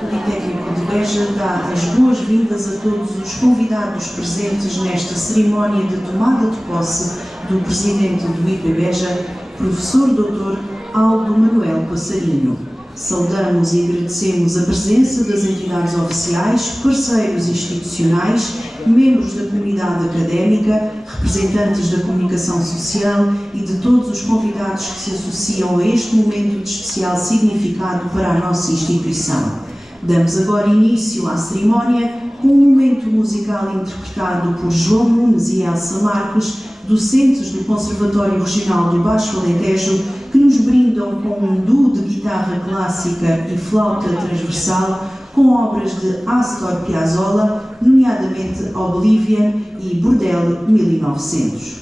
Politécnico de Beja dá as boas-vindas a todos os convidados presentes nesta cerimónia de tomada de posse do Presidente do IP Beja, Professor Dr. Aldo Manuel Passarinho. Saudamos e agradecemos a presença das entidades oficiais, parceiros institucionais, membros da comunidade académica, representantes da comunicação social e de todos os convidados que se associam a este momento de especial significado para a nossa instituição. Damos agora início à cerimónia com um momento musical interpretado por João Nunes e Elsa Marques, docentes do Conservatório Regional do Baixo Alentejo, que nos brindam com um duo de guitarra clássica e flauta transversal com obras de Astor Piazzolla, nomeadamente Oblivion e Bordel 1900.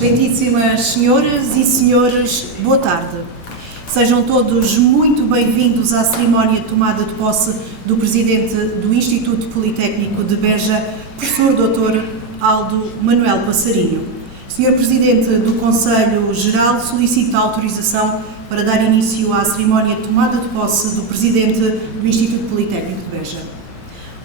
Excelentíssimas senhoras e senhores, boa tarde. Sejam todos muito bem-vindos à cerimónia de tomada de posse do Presidente do Instituto Politécnico de Beja, Professor Dr. Aldo Manuel Passarinho. Senhor Presidente do Conselho Geral, solicito a autorização para dar início à cerimónia de tomada de posse do Presidente do Instituto Politécnico de Beja.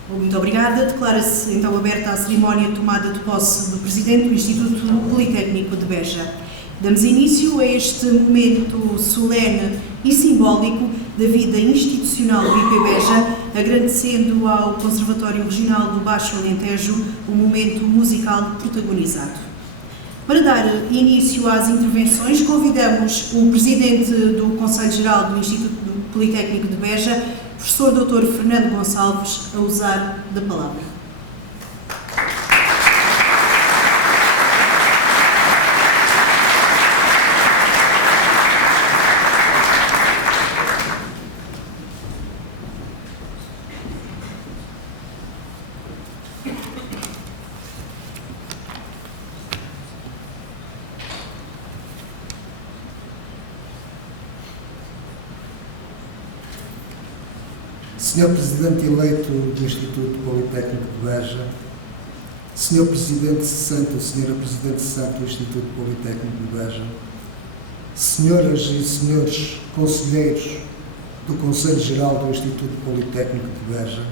Muito obrigada. Declara-se então aberta a cerimónia de tomada de posse do Presidente do Instituto Politécnico de Beja. Damos início a este momento solene e simbólico da vida institucional do IP Beja, agradecendo ao Conservatório Regional do Baixo Alentejo o momento musical protagonizado. Para dar início às intervenções, convidamos o Presidente do Conselho Geral do Instituto Politécnico de Beja, Professor Dr. Fernando Gonçalves, a usar da palavra. Senhor Presidente eleito do Instituto Politécnico de Beja, Senhor Presidente cessante ou Senhora Presidente cessante do Instituto Politécnico de Beja, Senhoras e Senhores Conselheiros do Conselho Geral do Instituto Politécnico de Beja,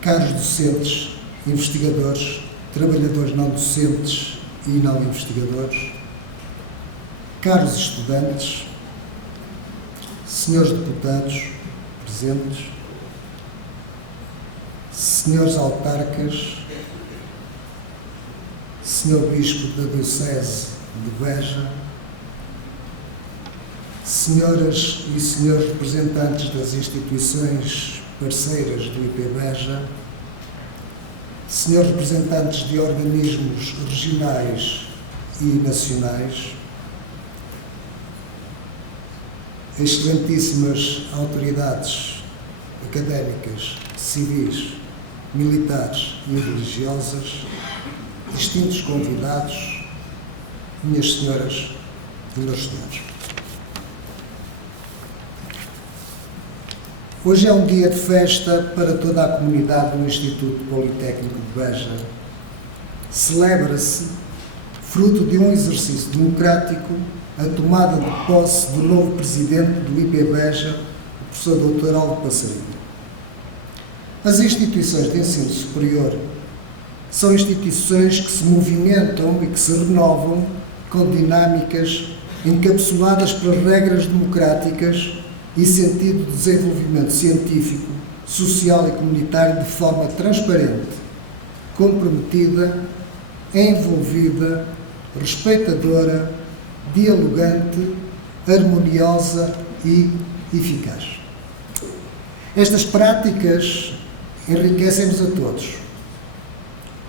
caros docentes, investigadores, trabalhadores não docentes e não investigadores, caros estudantes, senhores deputados, presentes, senhores autarcas, senhor Bispo da Diocese de Beja, senhoras e senhores representantes das instituições parceiras do IP Beja, senhores representantes de organismos regionais e nacionais, excelentíssimas autoridades académicas, civis, militares e religiosas, distintos convidados, minhas senhoras e meus senhores. Hoje é um dia de festa para toda a comunidade do Instituto Politécnico de Beja. Celebra-se, fruto de um exercício democrático, a tomada de posse do novo Presidente do IP Beja, o Professor Dr. Aldo Passarinho. As instituições de ensino superior são instituições que se movimentam e que se renovam com dinâmicas encapsuladas pelas regras democráticas e sentido de desenvolvimento científico, social e comunitário de forma transparente, comprometida, envolvida, respeitadora, dialogante, harmoniosa e eficaz. Estas práticas enriquecem-nos a todos.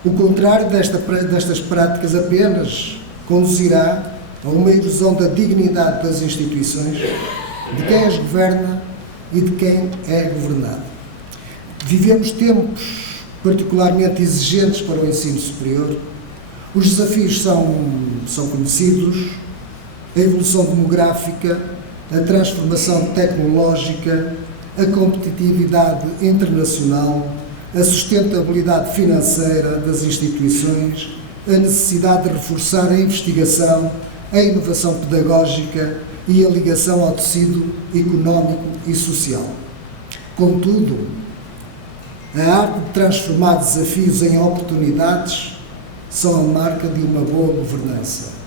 O contrário destas práticas apenas conduzirá a uma erosão da dignidade das instituições, de quem as governa e de quem é governado. Vivemos tempos particularmente exigentes para o ensino superior. Os desafios são conhecidos: a evolução demográfica, a transformação tecnológica, a competitividade internacional, a sustentabilidade financeira das instituições, a necessidade de reforçar a investigação, a inovação pedagógica e a ligação ao tecido económico e social. Contudo, a arte de transformar desafios em oportunidades são a marca de uma boa governança.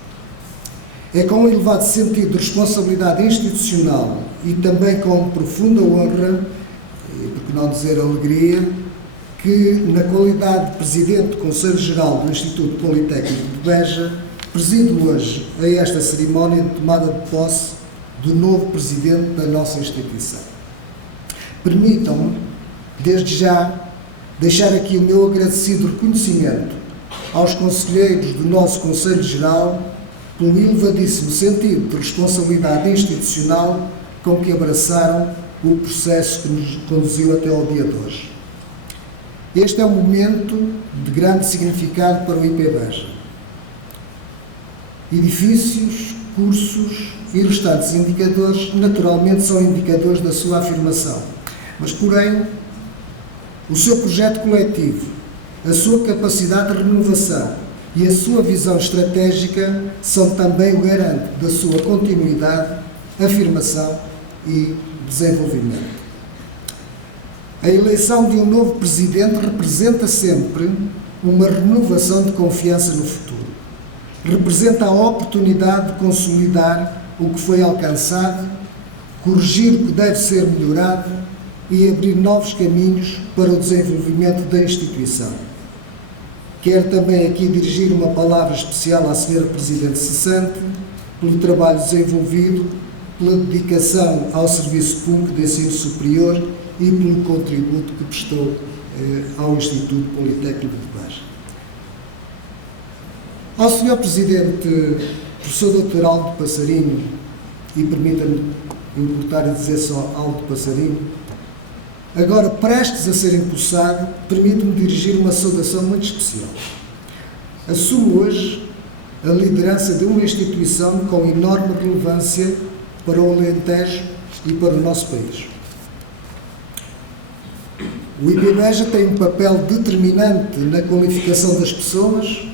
É com um elevado sentido de responsabilidade institucional e também com profunda honra, e por que não dizer alegria, que, na qualidade de Presidente do Conselho Geral do Instituto Politécnico de Beja, presido hoje a esta cerimónia de tomada de posse do novo Presidente da nossa instituição. Permitam-me, desde já, deixar aqui o meu agradecido reconhecimento aos conselheiros do nosso Conselho Geral pelo elevadíssimo sentido de responsabilidade institucional com que abraçaram o processo que nos conduziu até ao dia de hoje. Este é um momento de grande significado para o IP Beja. Edifícios, cursos e restantes indicadores, naturalmente, são indicadores da sua afirmação. Mas, porém, o seu projeto coletivo, a sua capacidade de renovação e a sua visão estratégica são também o garante da sua continuidade, afirmação e desenvolvimento. A eleição de um novo presidente representa sempre uma renovação de confiança no futuro. Representa a oportunidade de consolidar o que foi alcançado, corrigir o que deve ser melhorado e abrir novos caminhos para o desenvolvimento da instituição. Quero também aqui dirigir uma palavra especial à Sra. Presidente cessante, pelo trabalho desenvolvido, pela dedicação ao serviço público de ensino superior e pelo contributo que prestou ao Instituto Politécnico de Beja. Ao Sr. Presidente, professor Dr. Aldo Passarinho, e permita-me importar a dizer só Aldo Passarinho, agora prestes a ser empossado, permite-me dirigir uma saudação muito especial. Assumo hoje a liderança de uma instituição com enorme relevância para o Alentejo e para o nosso país. O IP Beja tem um papel determinante na qualificação das pessoas,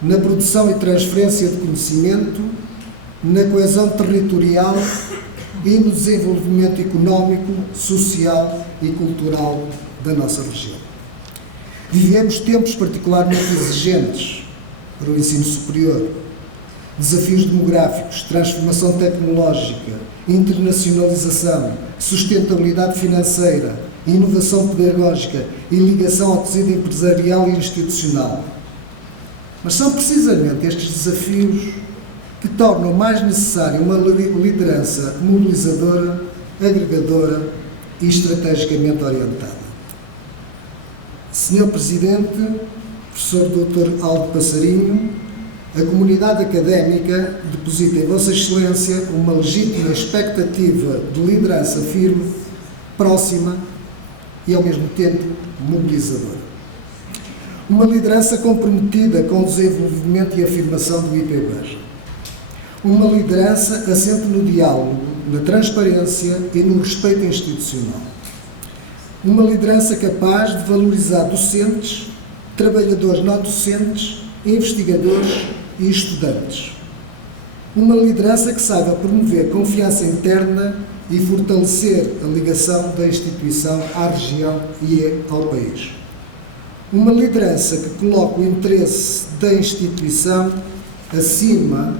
na produção e transferência de conhecimento, na coesão territorial e no desenvolvimento económico, social e cultural da nossa região. Vivemos tempos particularmente exigentes para o ensino superior. Desafios demográficos, transformação tecnológica, internacionalização, sustentabilidade financeira, inovação pedagógica e ligação ao tecido empresarial e institucional. Mas são precisamente estes desafios que tornam mais necessária uma liderança mobilizadora, agregadora e estrategicamente orientada. Sr. Presidente, professor Dr. Aldo Passarinho, a comunidade académica deposita em Vossa Excelência uma legítima expectativa de liderança firme, próxima e, ao mesmo tempo, mobilizadora. Uma liderança comprometida com o desenvolvimento e afirmação do IP Beja. Uma liderança assente no diálogo, na transparência e no respeito institucional. Uma liderança capaz de valorizar docentes, trabalhadores não docentes, investigadores e estudantes. Uma liderança que saiba promover confiança interna e fortalecer a ligação da instituição à região e ao país. Uma liderança que coloca o interesse da instituição acima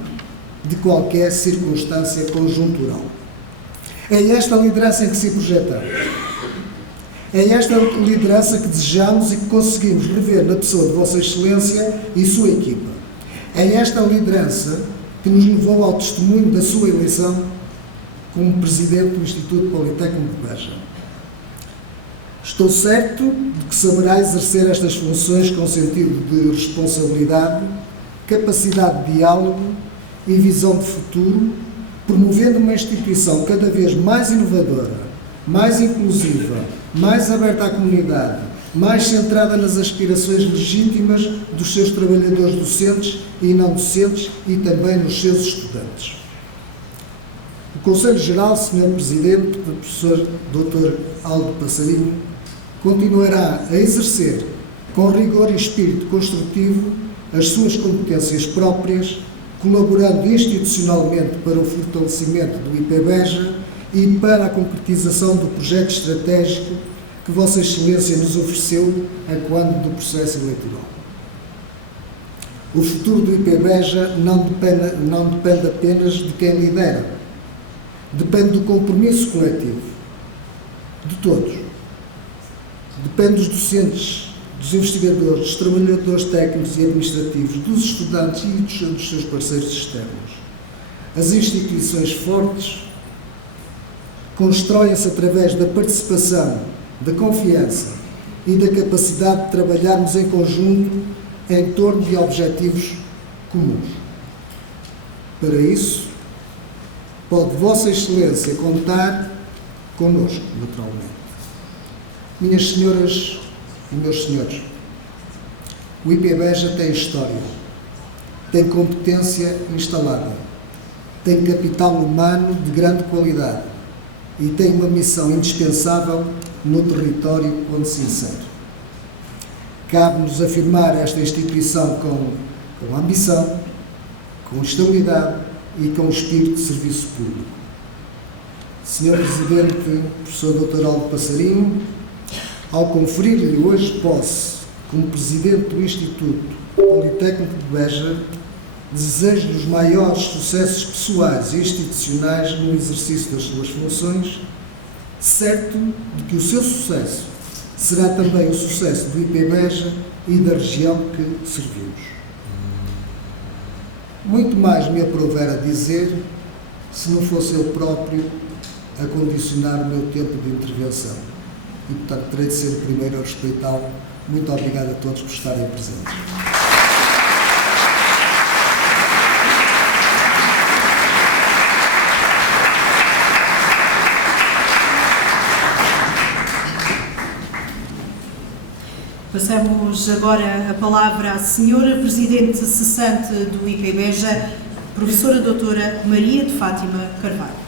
de qualquer circunstância conjuntural. É esta a liderança em que se projetamos. É esta a liderança que desejamos e que conseguimos rever na pessoa de Vossa Excelência e sua equipa. É esta a liderança que nos levou ao testemunho da sua eleição como Presidente do Instituto Politécnico de Beja. Estou certo de que saberá exercer estas funções com sentido de responsabilidade, capacidade de diálogo e visão de futuro, promovendo uma instituição cada vez mais inovadora, mais inclusiva, mais aberta à comunidade, mais centrada nas aspirações legítimas dos seus trabalhadores docentes e não docentes e também nos seus estudantes. O Conselho Geral, Sr. Presidente, o professor Dr. Aldo Passarinho, continuará a exercer, com rigor e espírito construtivo, as suas competências próprias, colaborando institucionalmente para o fortalecimento do IP Beja e para a concretização do projeto estratégico que Vossa Excelência nos ofereceu a quando do processo eleitoral. O futuro do IP Beja não depende apenas de quem lidera, depende do compromisso coletivo, de todos. Depende dos docentes, dos investigadores, dos trabalhadores técnicos e administrativos, dos estudantes e dos seus parceiros externos. As instituições fortes constroem-se através da participação, da confiança e da capacidade de trabalharmos em conjunto em torno de objetivos comuns. Para isso, pode Vossa Excelência contar connosco, naturalmente. Minhas senhoras e meus senhores, o IP Beja tem história, tem competência instalada, tem capital humano de grande qualidade e tem uma missão indispensável no território onde se insere. Cabe-nos afirmar esta instituição com ambição, com estabilidade e com espírito de serviço público. Sr. Presidente, Professor Dr. Aldo Passarinho, ao conferir-lhe hoje posse como Presidente do Instituto Politécnico de Beja, desejo-lhe os maiores sucessos pessoais e institucionais no exercício das suas funções, certo de que o seu sucesso será também o sucesso do IP Beja e da região que servimos. Muito mais me aprovera dizer, se não fosse eu próprio a condicionar o meu tempo de intervenção. E, portanto, terei de ser o primeiro a respeitá-lo. Muito obrigado a todos por estarem presentes. Passamos agora a palavra à Senhora Presidente cessante do IP Beja, Professora Doutora Maria de Fátima Carvalho.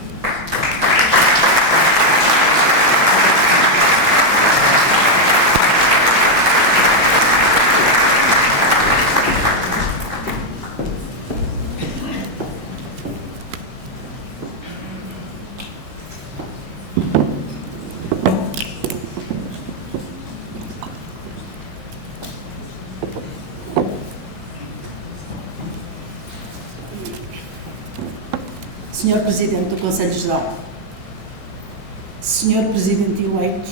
Senhor Presidente do Conselho Geral, Senhor Presidente eleito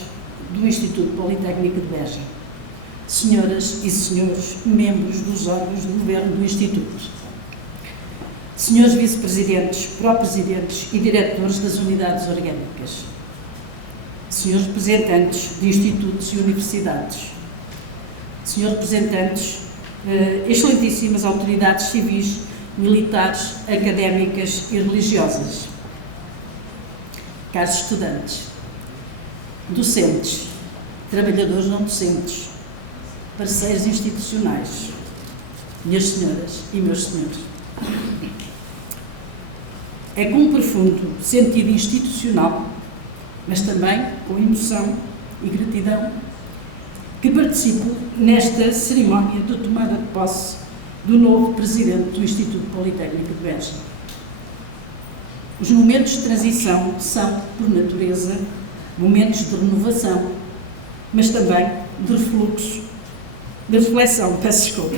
do Instituto Politécnico de Beja, Senhoras e Senhores membros dos órgãos de governo do Instituto, Senhores Vice-Presidentes, Pró-Presidentes e Diretores das Unidades Orgânicas, Senhores Representantes de Institutos e Universidades, Senhores Representantes, excelentíssimas autoridades civis, militares, académicas e religiosas, caros estudantes, docentes, trabalhadores não docentes, parceiros institucionais, minhas senhoras e meus senhores. É com um profundo sentido institucional, mas também com emoção e gratidão, que participo nesta cerimónia de tomada de posse do novo Presidente do Instituto Politécnico de Beja. Os momentos de transição são, por natureza, momentos de renovação, mas também de reflexão, peço desculpa.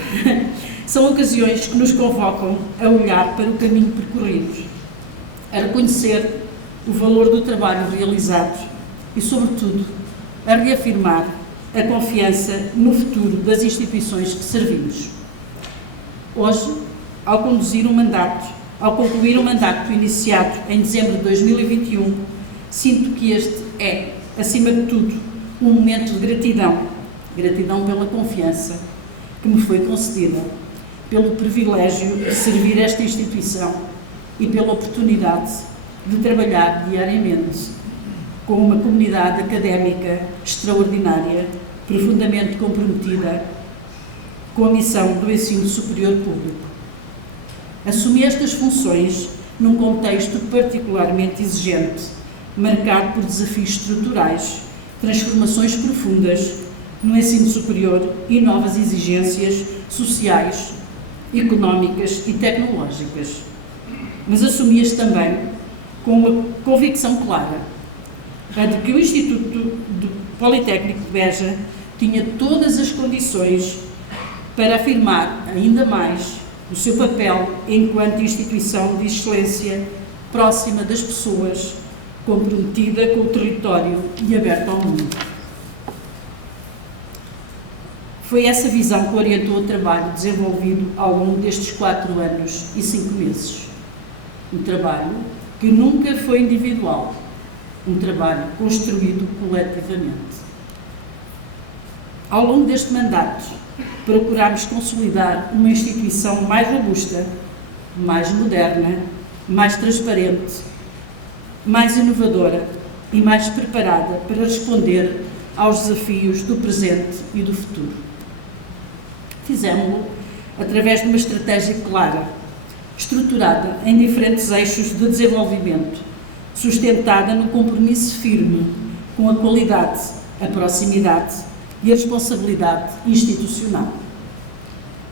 São ocasiões que nos convocam a olhar para o caminho percorrido, a reconhecer o valor do trabalho realizado e, sobretudo, a reafirmar a confiança no futuro das instituições que servimos. Hoje, ao concluir um mandato iniciado em dezembro de 2021, sinto que este é, acima de tudo, um momento de gratidão pela confiança que me foi concedida, pelo privilégio de servir esta instituição e pela oportunidade de trabalhar diariamente com uma comunidade académica extraordinária, profundamente comprometida com a missão do ensino superior público. Assumi estas funções num contexto particularmente exigente, marcado por desafios estruturais, transformações profundas no ensino superior e novas exigências sociais, económicas e tecnológicas. Mas assumi-as também com uma convicção clara, a de que o Instituto Politécnico de Beja tinha todas as condições para afirmar ainda mais o seu papel enquanto instituição de excelência próxima das pessoas, comprometida com o território e aberta ao mundo. Foi essa visão que orientou o trabalho desenvolvido ao longo destes 4 anos e 5 meses. Um trabalho que nunca foi individual, um trabalho construído coletivamente. Ao longo deste mandato, procurámos consolidar uma instituição mais robusta, mais moderna, mais transparente, mais inovadora e mais preparada para responder aos desafios do presente e do futuro. Fizemos-lo através de uma estratégia clara, estruturada em diferentes eixos de desenvolvimento, sustentada no compromisso firme com a qualidade, a proximidade e a responsabilidade institucional.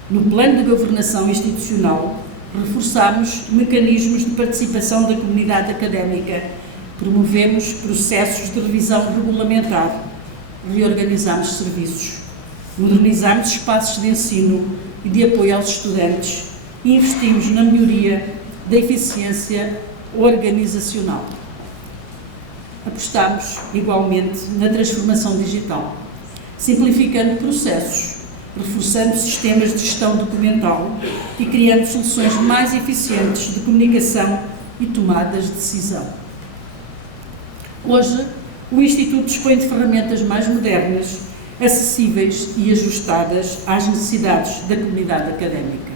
No plano de governação institucional, reforçamos mecanismos de participação da comunidade académica, promovemos processos de revisão regulamentar, reorganizamos serviços, modernizamos espaços de ensino e de apoio aos estudantes e investimos na melhoria da eficiência organizacional. Apostamos, igualmente, na transformação digital, simplificando processos, reforçando sistemas de gestão documental e criando soluções mais eficientes de comunicação e tomadas de decisão. Hoje, o Instituto dispõe de ferramentas mais modernas, acessíveis e ajustadas às necessidades da comunidade académica.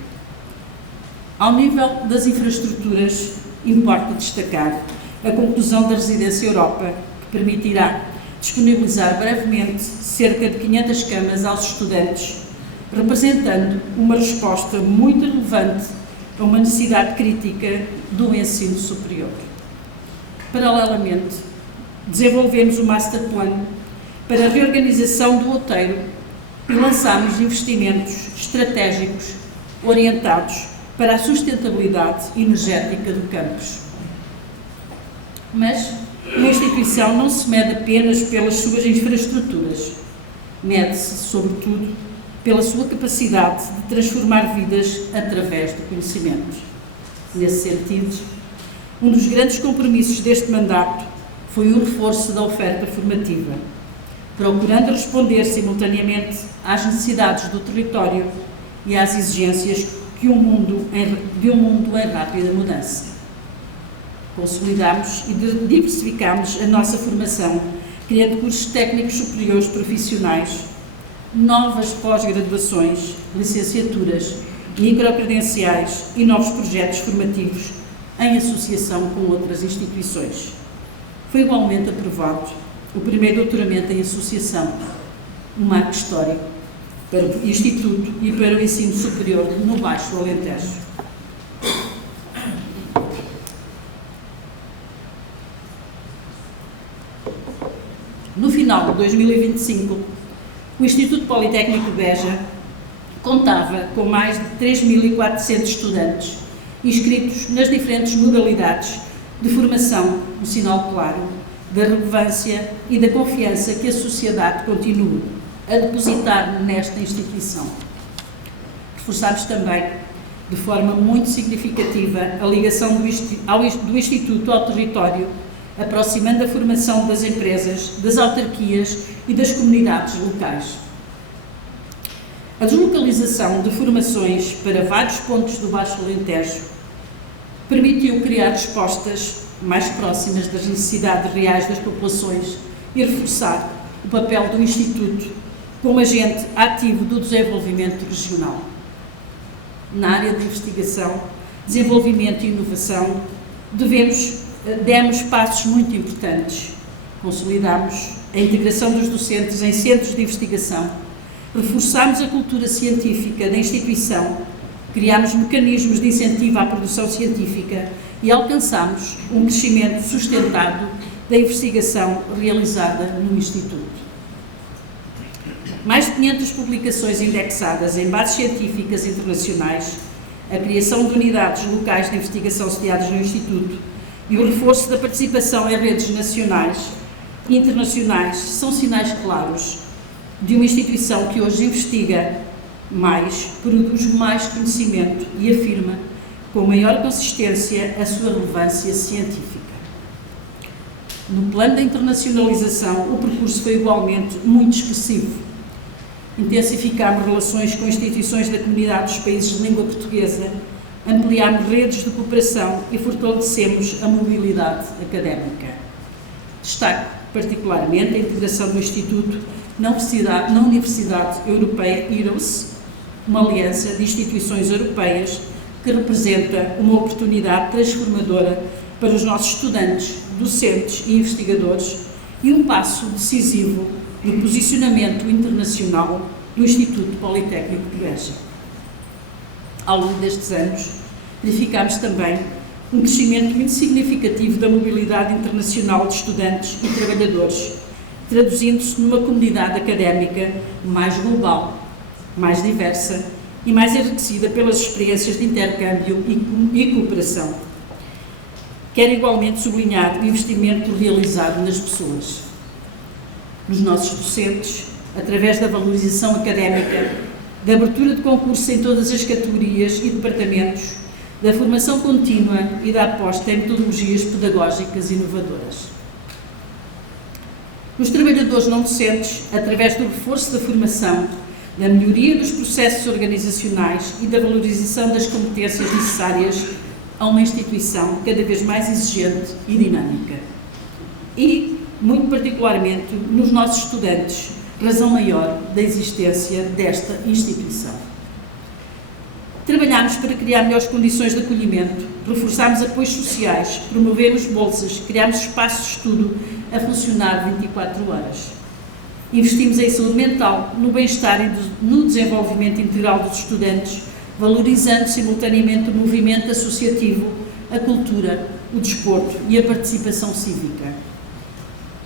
Ao nível das infraestruturas, importa destacar a conclusão da Residência Europa, que permitirá disponibilizar brevemente cerca de 500 camas aos estudantes, representando uma resposta muito relevante a uma necessidade crítica do ensino superior. Paralelamente, desenvolvemos o Master Plan para a reorganização do outeiro e lançámos investimentos estratégicos orientados para a sustentabilidade energética do campus. Mas uma instituição não se mede apenas pelas suas infraestruturas, mede-se, sobretudo, pela sua capacidade de transformar vidas através do conhecimento. Nesse sentido, um dos grandes compromissos deste mandato foi o reforço da oferta formativa, procurando responder simultaneamente às necessidades do território e às exigências de um mundo em rápida mudança. Consolidamos e diversificamos a nossa formação, criando cursos técnicos superiores profissionais, novas pós-graduações, licenciaturas, microcredenciais e novos projetos formativos em associação com outras instituições. Foi igualmente aprovado o primeiro doutoramento em associação, um marco histórico para o Instituto e para o ensino superior no Baixo Alentejo. No final de 2025, o Instituto Politécnico de Beja contava com mais de 3.400 estudantes inscritos nas diferentes modalidades de formação, um sinal claro da relevância e da confiança que a sociedade continua a depositar nesta instituição. Reforçámos também, de forma muito significativa, a ligação do Instituto ao território, aproximando a formação das empresas, das autarquias e das comunidades locais. A deslocalização de formações para vários pontos do Baixo Alentejo permitiu criar respostas mais próximas das necessidades reais das populações e reforçar o papel do Instituto como agente ativo do desenvolvimento regional. Na área de investigação, desenvolvimento e inovação, demos passos muito importantes. Consolidamos a integração dos docentes em centros de investigação, reforçámos a cultura científica da instituição, criámos mecanismos de incentivo à produção científica e alcançámos um crescimento sustentado da investigação realizada no Instituto. Mais de 500 publicações indexadas em bases científicas internacionais, a criação de unidades locais de investigação sediadas no Instituto e o reforço da participação em redes nacionais e internacionais são sinais claros de uma instituição que hoje investiga mais, produz mais conhecimento e afirma com maior consistência a sua relevância científica. No plano da internacionalização, o percurso foi igualmente muito expressivo. Intensificámos relações com instituições da comunidade dos países de língua portuguesa, ampliámos redes de cooperação e fortalecemos a mobilidade académica. Destaco particularmente a integração do Instituto na Universidade Europeia IROS, uma aliança de instituições europeias que representa uma oportunidade transformadora para os nossos estudantes, docentes e investigadores e um passo decisivo no posicionamento internacional do Instituto Politécnico de Beja. Ao longo destes anos, verificámos também um crescimento muito significativo da mobilidade internacional de estudantes e trabalhadores, traduzindo-se numa comunidade académica mais global, mais diversa e mais enriquecida pelas experiências de intercâmbio e cooperação. Quero igualmente sublinhar o investimento realizado nas pessoas, nos nossos docentes, através da valorização académica, da abertura de concursos em todas as categorias e departamentos, da formação contínua e da aposta em metodologias pedagógicas inovadoras. Nos trabalhadores não docentes, através do reforço da formação, da melhoria dos processos organizacionais e da valorização das competências necessárias a uma instituição cada vez mais exigente e dinâmica. E, muito particularmente, nos nossos estudantes, razão maior da existência desta instituição. Trabalhámos para criar melhores condições de acolhimento, reforçámos apoios sociais, promovemos bolsas, criámos espaços de estudo a funcionar 24 horas. Investimos em saúde mental, no bem-estar e no desenvolvimento integral dos estudantes, valorizando simultaneamente o movimento associativo, a cultura, o desporto e a participação cívica.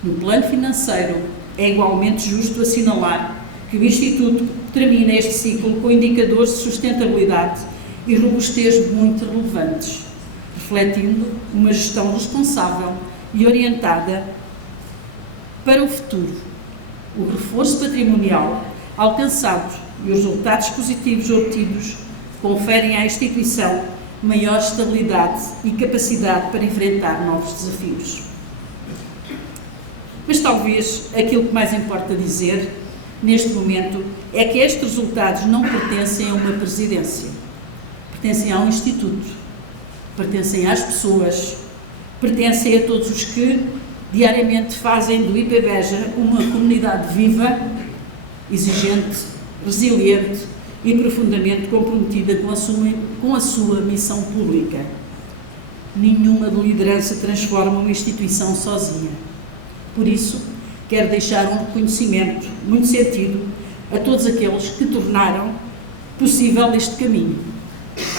No plano financeiro, é igualmente justo assinalar que o Instituto termina este ciclo com indicadores de sustentabilidade e robustez muito relevantes, refletindo uma gestão responsável e orientada para o futuro. O reforço patrimonial alcançado e os resultados positivos obtidos conferem à instituição maior estabilidade e capacidade para enfrentar novos desafios. Mas talvez aquilo que mais importa dizer, neste momento, é que estes resultados não pertencem a uma presidência, pertencem a um instituto, pertencem às pessoas, pertencem a todos os que diariamente fazem do IPBEJA uma comunidade viva, exigente, resiliente e profundamente comprometida com a sua missão pública. Nenhuma liderança transforma uma instituição sozinha. Por isso, quero deixar um reconhecimento muito sentido a todos aqueles que tornaram possível este caminho.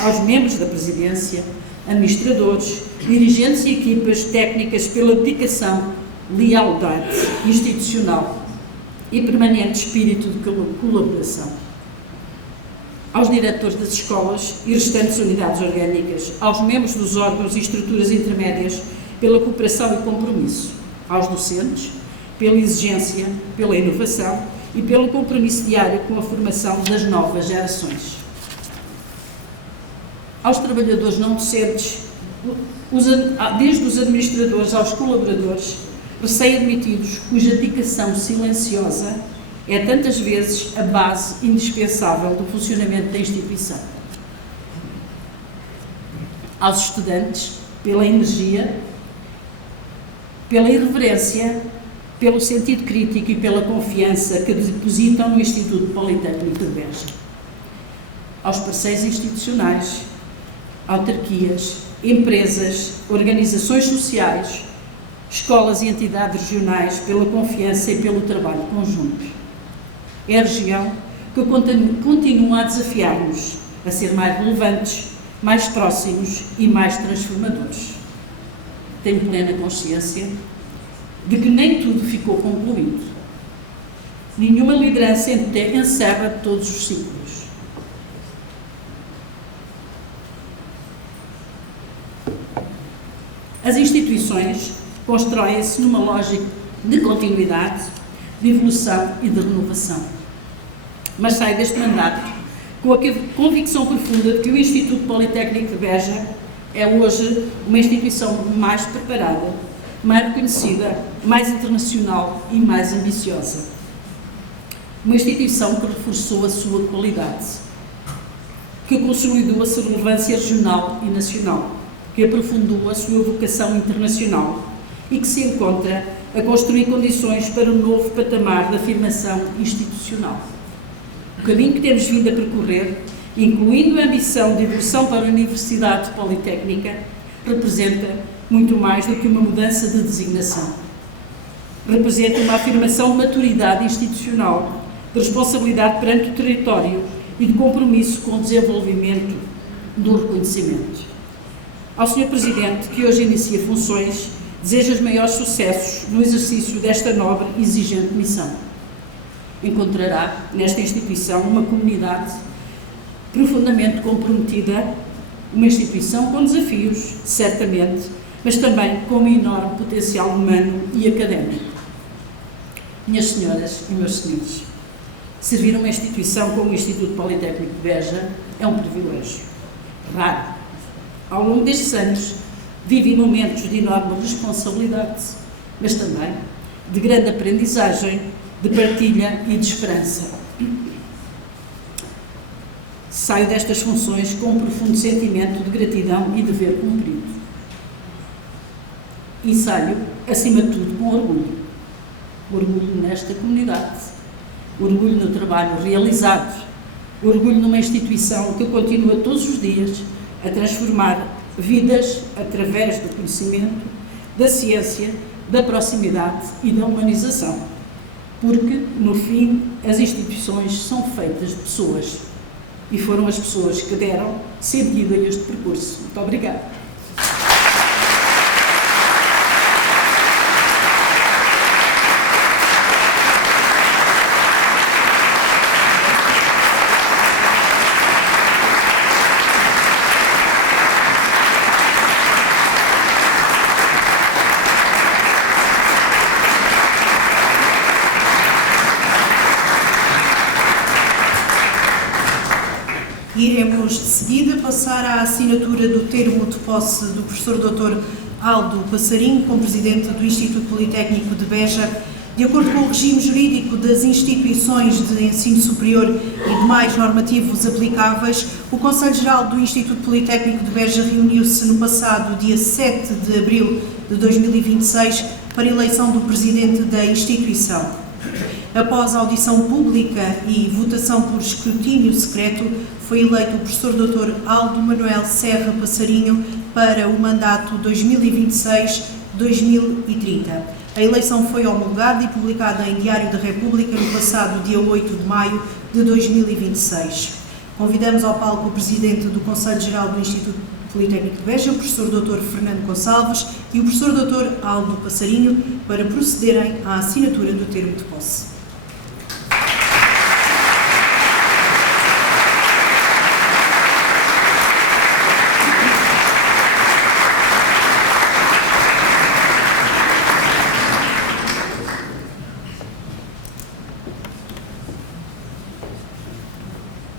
Aos membros da Presidência, administradores, dirigentes e equipas técnicas pela dedicação, lealdade institucional e permanente espírito de colaboração. Aos diretores das escolas e restantes unidades orgânicas, aos membros dos órgãos e estruturas intermédias pela cooperação e compromisso, aos docentes, pela exigência, pela inovação e pelo compromisso diário com a formação das novas gerações. Aos trabalhadores não docentes, desde os administradores aos colaboradores, recém-admitidos, cuja dedicação silenciosa é tantas vezes a base indispensável do funcionamento da instituição. Aos estudantes, pela energia, pela irreverência, pelo sentido crítico e pela confiança que depositam no Instituto Politécnico de Beja. Aos parceiros institucionais, autarquias, empresas, organizações sociais, escolas e entidades regionais pela confiança e pelo trabalho conjunto. É a região que continua a desafiar-nos a ser mais relevantes, mais próximos e mais transformadores. Tenho plena consciência de que nem tudo ficou concluído. Nenhuma liderança encerra todos os ciclos. As instituições constroem-se numa lógica de continuidade, de evolução e de renovação. Mas saio deste mandato com a convicção profunda de que o Instituto Politécnico de Beja é hoje uma instituição mais preparada, mais reconhecida, mais internacional e mais ambiciosa. Uma instituição que reforçou a sua qualidade, que consolidou a sua relevância regional e nacional, que aprofundou a sua vocação internacional e que se encontra a construir condições para um novo patamar de afirmação institucional. O caminho que temos vindo a percorrer, incluindo a ambição de evolução para a Universidade Politécnica, representa muito mais do que uma mudança de designação. Representa uma afirmação de maturidade institucional, de responsabilidade perante o território e de compromisso com o desenvolvimento do reconhecimento. Ao Sr. Presidente, que hoje inicia funções, desejo os maiores sucessos no exercício desta nobre e exigente missão. Encontrará nesta instituição uma comunidade profundamente comprometida, uma instituição com desafios, certamente, mas também com um enorme potencial humano e académico. Minhas senhoras e meus senhores, servir uma instituição como o Instituto Politécnico de Beja é um privilégio raro. Ao longo destes anos, vivi momentos de enorme responsabilidade, mas também de grande aprendizagem, de partilha e de esperança. Saio destas funções com um profundo sentimento de gratidão e dever cumprido. E saio, acima de tudo, com orgulho. Orgulho nesta comunidade, orgulho no trabalho realizado, orgulho numa instituição que continua todos os dias a transformar vidas através do conhecimento, da ciência, da proximidade e da humanização. Porque, no fim, as instituições são feitas de pessoas. E foram as pessoas que deram sentido a este percurso. Muito obrigada. Iremos de seguida passar à assinatura do termo de posse do professor Dr. Aldo Passarinho, como presidente do Instituto Politécnico de Beja. De acordo com o regime jurídico das instituições de ensino superior e demais normativos aplicáveis, o Conselho Geral do Instituto Politécnico de Beja reuniu-se no passado dia 7 de abril de 2026 para a eleição do presidente da instituição. Após a audição pública e votação por escrutínio secreto, foi eleito o professor Dr. Aldo Manuel Serra Passarinho para o mandato 2026-2030. A eleição foi homologada e publicada em Diário da República no passado dia 8 de maio de 2026. Convidamos ao palco o presidente do Conselho Geral do Instituto Politécnico de Beja, o professor Dr. Fernando Gonçalves e o professor Dr. Aldo Passarinho para procederem à assinatura do termo de posse.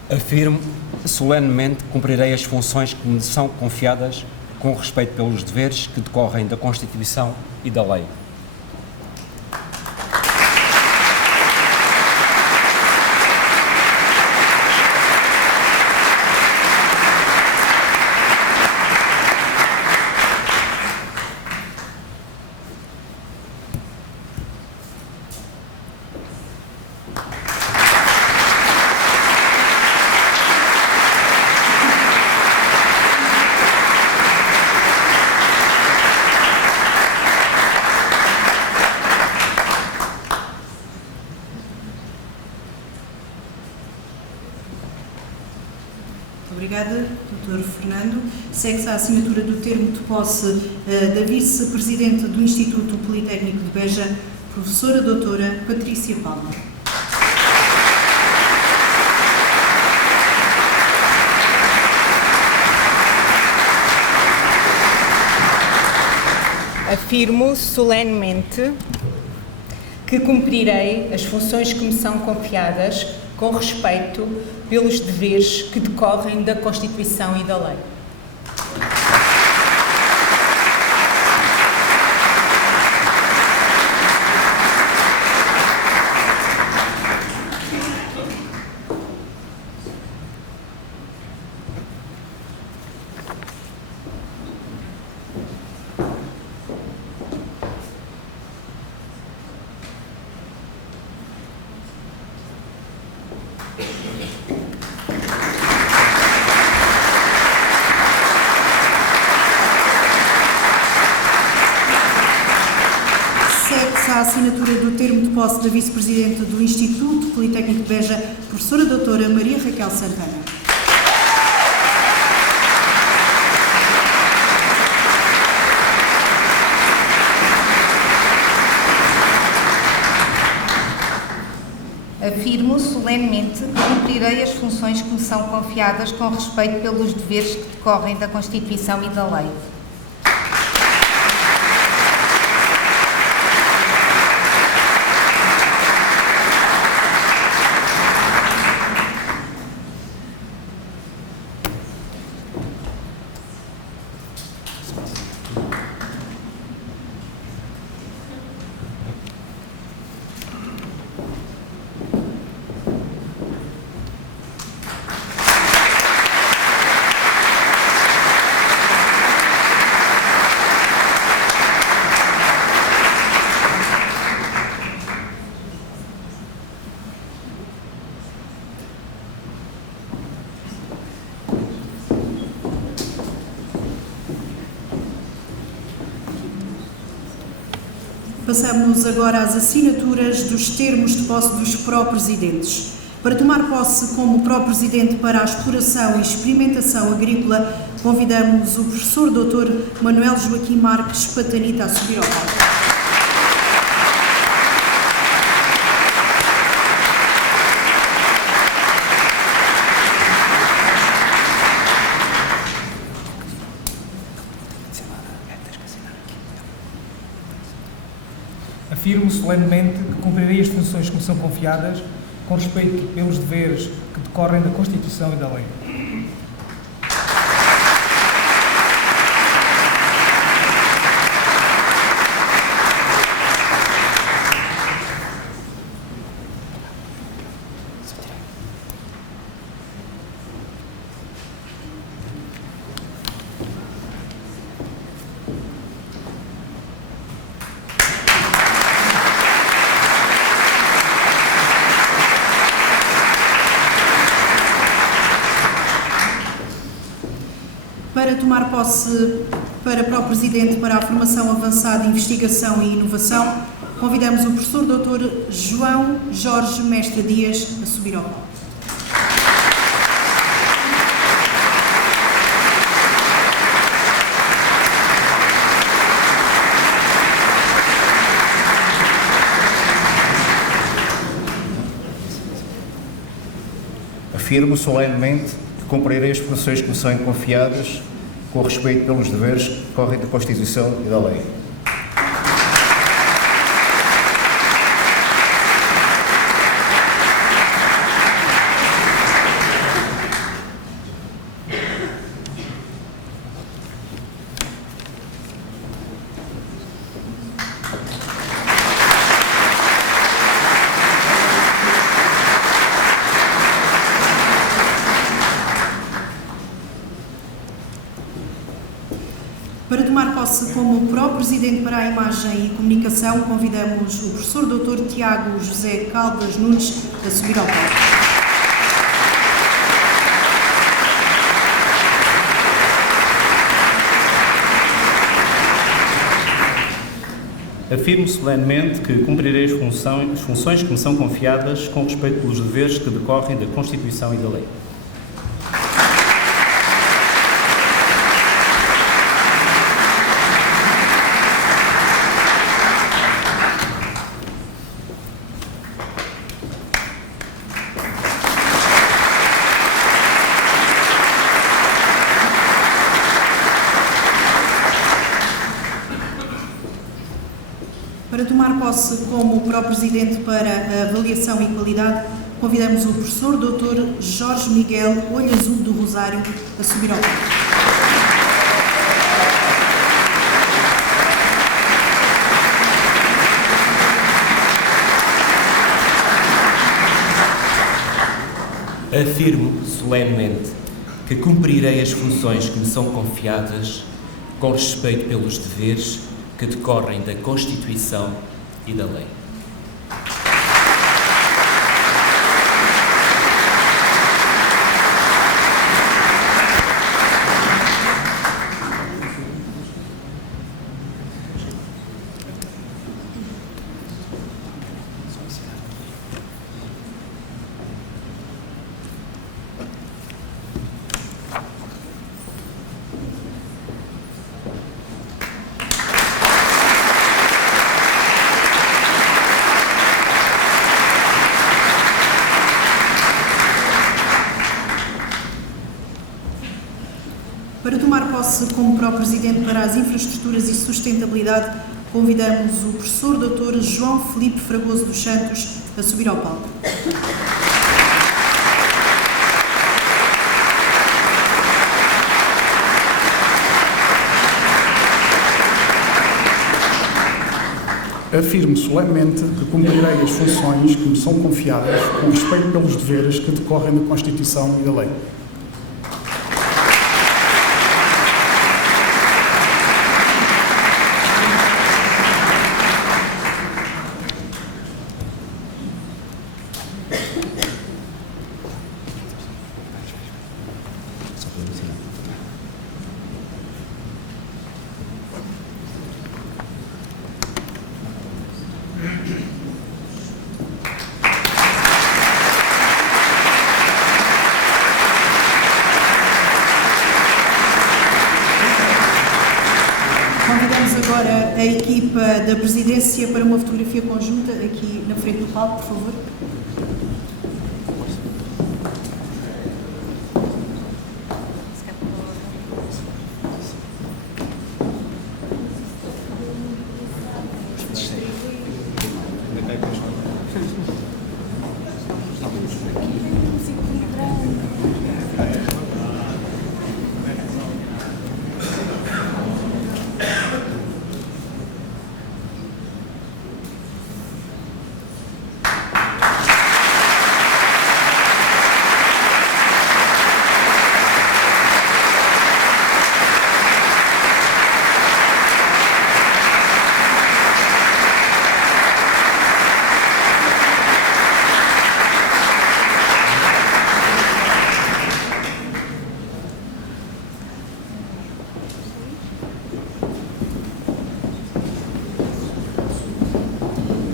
Afirmo solenemente que cumprirei as funções que me são confiadas com respeito pelos deveres que decorrem da Constituição e da lei. Obrigada, Dr. Fernando. Segue-se a assinatura do termo de posse da vice-presidente do Instituto Politécnico de Beja, professora doutora Patrícia Palma. Afirmo solenemente que cumprirei as funções que me são confiadas com respeito pelos deveres que decorrem da Constituição e da lei. A assinatura do termo de posse da vice-presidente do Instituto Politécnico de Beja, professora doutora Maria Raquel Santana. Afirmo solenemente que cumprirei as funções que me são confiadas com respeito pelos deveres que decorrem da Constituição e da lei. Passamos agora às assinaturas dos termos de posse dos pró-presidentes. Para tomar posse como pró-presidente para a exploração e experimentação agrícola, convidamos o professor Dr. Manuel Joaquim Marques Patanita a subir ao palco. Afirmo solenemente que cumprirei as funções que me são confiadas com respeito pelos deveres que decorrem da Constituição e da lei. Para tomar posse para pró-presidente para a formação avançada, investigação e inovação, convidamos o professor Dr. João Jorge Mestre Dias a subir ao palco. Afirmo solenemente que cumprirei as funções que me são confiadas com respeito pelos deveres que decorrem da Constituição e da lei. Para tomar posse como pró-presidente para a imagem e comunicação, convidamos o professor Dr. Tiago José Caldas Nunes a subir ao palco. Afirmo solenemente que cumprirei as funções que me são confiadas com respeito pelos deveres que decorrem da Constituição e da lei. Para tomar posse como pró-presidente para a avaliação e qualidade, convidamos o professor Dr. Jorge Miguel Olho Azul do Rosário a subir ao palco. Afirmo solenemente que cumprirei as funções que me são confiadas com respeito pelos deveres que decorrem da Constituição e da lei. posse como para o Presidente para as Infraestruturas e Sustentabilidade, convidamos o professor Dr. João Filipe Fragoso dos Santos a subir ao palco. Afirmo solenemente que cumprirei as funções que me são confiadas com respeito pelos deveres que decorrem da Constituição e da lei. Convidamos agora a equipa da Presidência para uma fotografia conjunta aqui na frente do palco, por favor.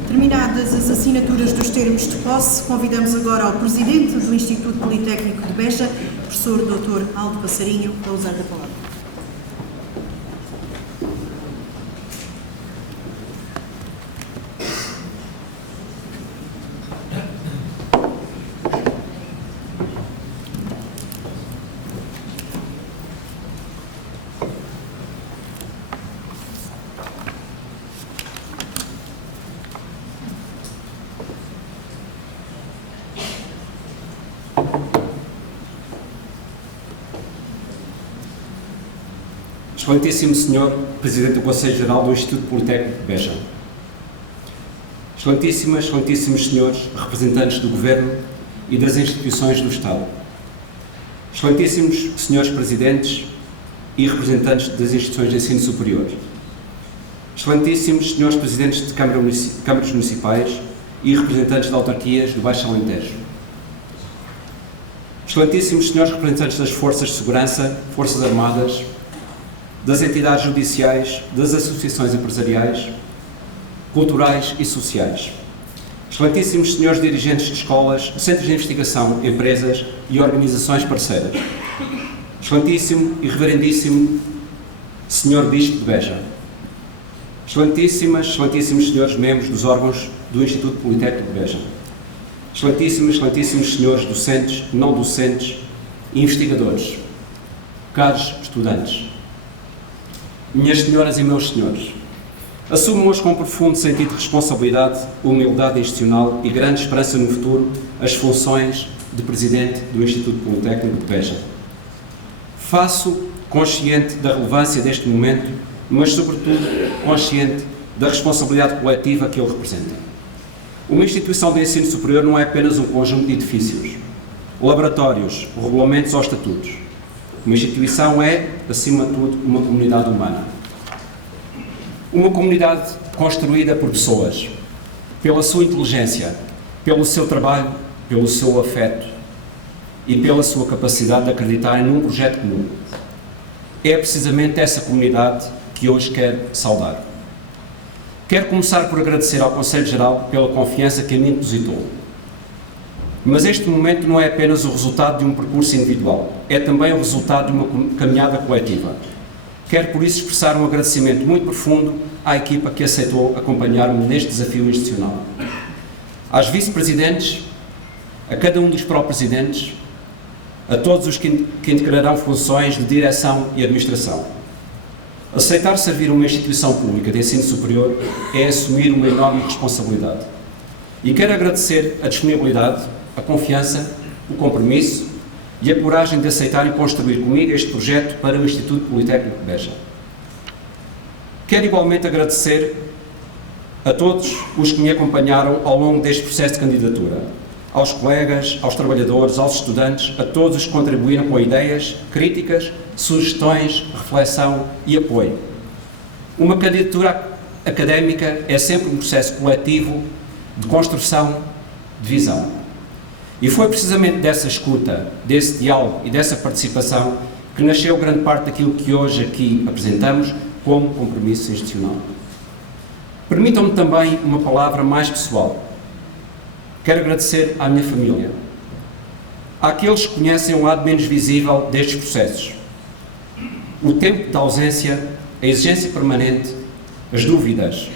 Terminadas as assinaturas dos termos de posse, convidamos agora ao Presidente do Instituto Politécnico de Beja, professor Dr. Aldo Passarinho, a usar da palavra. Excelentíssimo Senhor Presidente do Conselho Geral do Instituto Politécnico de Beja, excelentíssimos senhores representantes do Governo e das instituições do Estado, excelentíssimos senhores Presidentes e representantes das instituições de ensino superior, excelentíssimos senhores Presidentes de câmaras municipais e representantes de autarquias do Baixo Alentejo, excelentíssimos senhores representantes das Forças de Segurança, Forças Armadas, das entidades judiciais, das associações empresariais, culturais e sociais. Excelentíssimos senhores dirigentes de escolas, centros de investigação, empresas e organizações parceiras. Excelentíssimo e reverendíssimo Senhor Bispo de Beja. Excelentíssimos senhores membros dos órgãos do Instituto Politécnico de Beja. Excelentíssimos senhores docentes, não docentes e investigadores. Caros estudantes. Minhas senhoras e meus senhores, assumo hoje com profundo sentido de responsabilidade, humildade institucional e grande esperança no futuro as funções de Presidente do Instituto Politécnico de Beja. Faço consciente da relevância deste momento, mas sobretudo consciente da responsabilidade coletiva que ele representa. Uma instituição de ensino superior não é apenas um conjunto de edifícios, laboratórios, regulamentos ou estatutos. Uma instituição é, acima de tudo, uma comunidade humana. Uma comunidade construída por pessoas, pela sua inteligência, pelo seu trabalho, pelo seu afeto e pela sua capacidade de acreditar num projeto comum. É precisamente essa comunidade que hoje quero saudar. Quero começar por agradecer ao Conselho Geral pela confiança que a mim depositou. Mas este momento não é apenas o resultado de um percurso individual, é também o resultado de uma caminhada coletiva. Quero, por isso, expressar um agradecimento muito profundo à equipa que aceitou acompanhar-me neste desafio institucional. Às vice-presidentes, a cada um dos pró-presidentes, a todos os que integrarão funções de direção e administração. Aceitar servir uma instituição pública de ensino superior é assumir uma enorme responsabilidade. E quero agradecer a disponibilidade, a confiança, o compromisso e a coragem de aceitar e construir comigo este projeto para o Instituto Politécnico de Beja. Quero igualmente agradecer a todos os que me acompanharam ao longo deste processo de candidatura, aos colegas, aos trabalhadores, aos estudantes, a todos os que contribuíram com ideias, críticas, sugestões, reflexão e apoio. Uma candidatura académica é sempre um processo coletivo de construção de visão. E foi precisamente dessa escuta, desse diálogo e dessa participação que nasceu grande parte daquilo que hoje aqui apresentamos como compromisso institucional. Permitam-me também uma palavra mais pessoal. Quero agradecer à minha família, àqueles que conhecem o lado menos visível destes processos. O tempo de ausência, a exigência permanente, as dúvidas,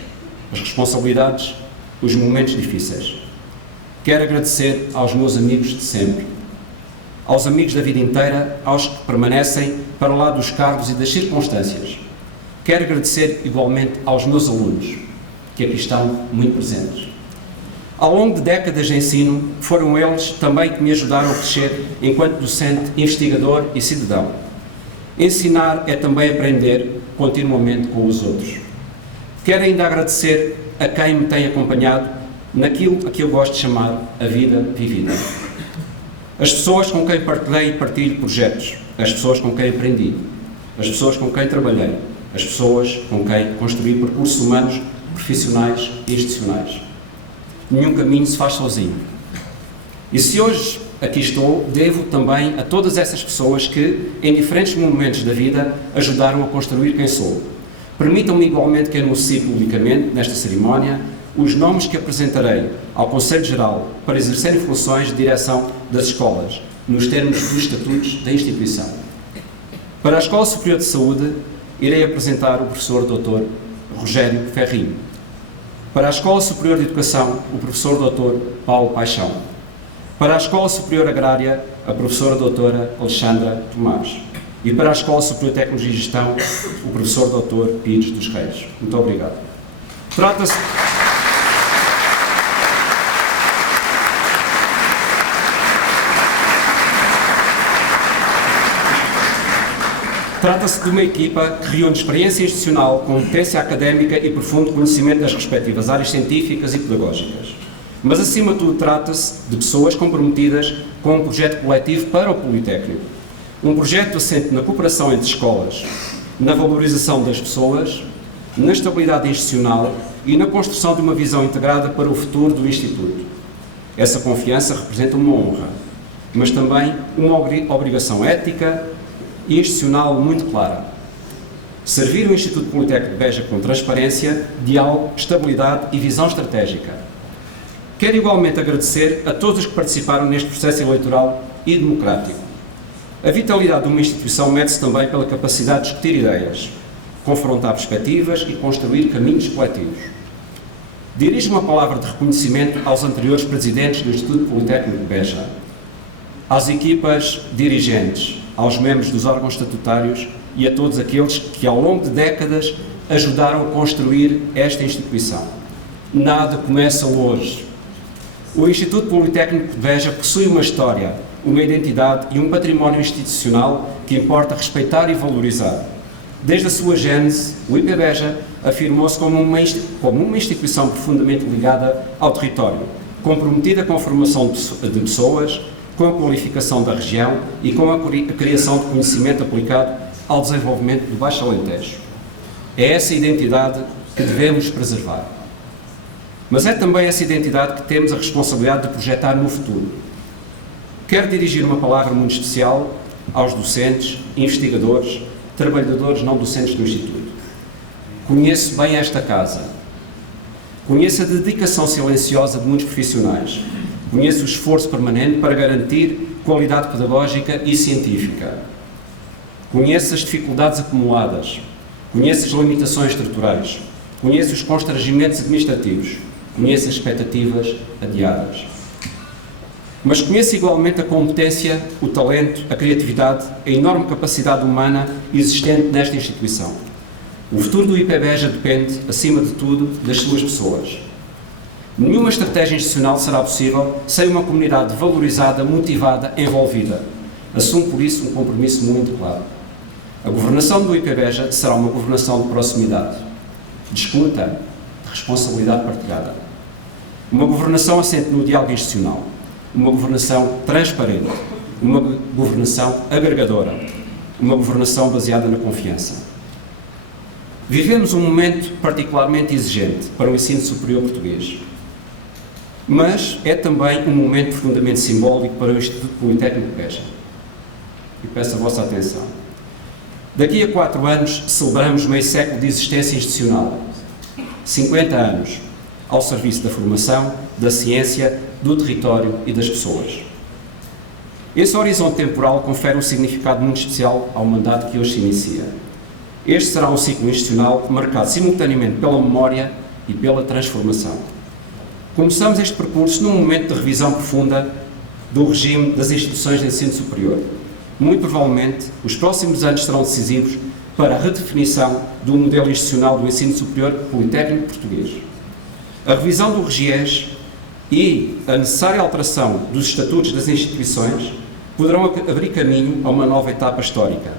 as responsabilidades, os momentos difíceis. Quero agradecer aos meus amigos de sempre, aos amigos da vida inteira, aos que permanecem para lá dos cargos e das circunstâncias. Quero agradecer igualmente aos meus alunos, que aqui estão muito presentes. Ao longo de décadas de ensino, foram eles também que me ajudaram a crescer enquanto docente, investigador e cidadão. Ensinar é também aprender continuamente com os outros. Quero ainda agradecer a quem me tem acompanhado naquilo a que eu gosto de chamar a vida vivida. As pessoas com quem partilhei e partilho projetos, as pessoas com quem aprendi, as pessoas com quem trabalhei, as pessoas com quem construí percursos humanos, profissionais e institucionais. Nenhum caminho se faz sozinho. E se hoje aqui estou, devo também a todas essas pessoas que, em diferentes momentos da vida, ajudaram a construir quem sou. Permitam-me igualmente que anuncie publicamente, nesta cerimónia, os nomes que apresentarei ao Conselho Geral para exercerem funções de direção das escolas, nos termos dos estatutos da instituição. Para a Escola Superior de Saúde, irei apresentar o professor Dr. Rogério Ferrinho. Para a Escola Superior de Educação, o professor Dr. Paulo Paixão. Para a Escola Superior Agrária, a professora doutora Alexandra Tomás. E para a Escola Superior de Tecnologia e Gestão, o professor Dr. Pires dos Reis. Muito obrigado. Trata-se de uma equipa que reúne experiência institucional, competência académica e profundo conhecimento das respectivas áreas científicas e pedagógicas. Mas, acima de tudo, trata-se de pessoas comprometidas com um projeto coletivo para o Politécnico. Um projeto assente na cooperação entre escolas, na valorização das pessoas, na estabilidade institucional e na construção de uma visão integrada para o futuro do Instituto. Essa confiança representa uma honra, mas também uma obrigação ética e institucional muito clara. Servir o Instituto Politécnico de Beja com transparência, diálogo, estabilidade e visão estratégica. Quero igualmente agradecer a todos os que participaram neste processo eleitoral e democrático. A vitalidade de uma instituição mede-se também pela capacidade de discutir ideias, confrontar perspectivas e construir caminhos coletivos. Dirijo uma palavra de reconhecimento aos anteriores presidentes do Instituto Politécnico de Beja, às equipas dirigentes, aos membros dos órgãos estatutários e a todos aqueles que, ao longo de décadas, ajudaram a construir esta instituição. Nada começa hoje. O Instituto Politécnico de Beja possui uma história, uma identidade e um património institucional que importa respeitar e valorizar. Desde a sua gênese, o IP Beja afirmou-se como uma instituição profundamente ligada ao território, comprometida com a formação de pessoas, com a qualificação da região e com a criação de conhecimento aplicado ao desenvolvimento do Baixo Alentejo. É essa identidade que devemos preservar. Mas é também essa identidade que temos a responsabilidade de projetar no futuro. Quero dirigir uma palavra muito especial aos docentes, investigadores, trabalhadores não docentes do Instituto. Conheço bem esta casa. Conheço a dedicação silenciosa de muitos profissionais. Conheço o esforço permanente para garantir qualidade pedagógica e científica. Conheço as dificuldades acumuladas. Conheço as limitações estruturais. Conheço os constrangimentos administrativos. Conheço as expectativas adiadas. Mas conheço igualmente a competência, o talento, a criatividade, a enorme capacidade humana existente nesta instituição. O futuro do IPBEJA depende, acima de tudo, das suas pessoas. Nenhuma estratégia institucional será possível sem uma comunidade valorizada, motivada, envolvida. Assumo por isso um compromisso muito claro. A governação do IPBEJA será uma governação de proximidade, de escuta, de responsabilidade partilhada. Uma governação assente no diálogo institucional, uma governação transparente, uma governação agregadora, uma governação baseada na confiança. Vivemos um momento particularmente exigente para o ensino superior português, mas é também um momento profundamente simbólico para o Instituto Politécnico de Beja. E peço a vossa atenção. Daqui a 4 anos celebramos meio século de existência institucional, 50 anos ao serviço da formação, da ciência, do território e das pessoas. Esse horizonte temporal confere um significado muito especial ao mandato que hoje se inicia. Este será um ciclo institucional marcado simultaneamente pela memória e pela transformação. Começamos este percurso num momento de revisão profunda do regime das instituições de ensino superior. Muito provavelmente, os próximos anos serão decisivos para a redefinição do modelo institucional do ensino superior politécnico português. A revisão do RGES e a necessária alteração dos estatutos das instituições poderão abrir caminho a uma nova etapa histórica,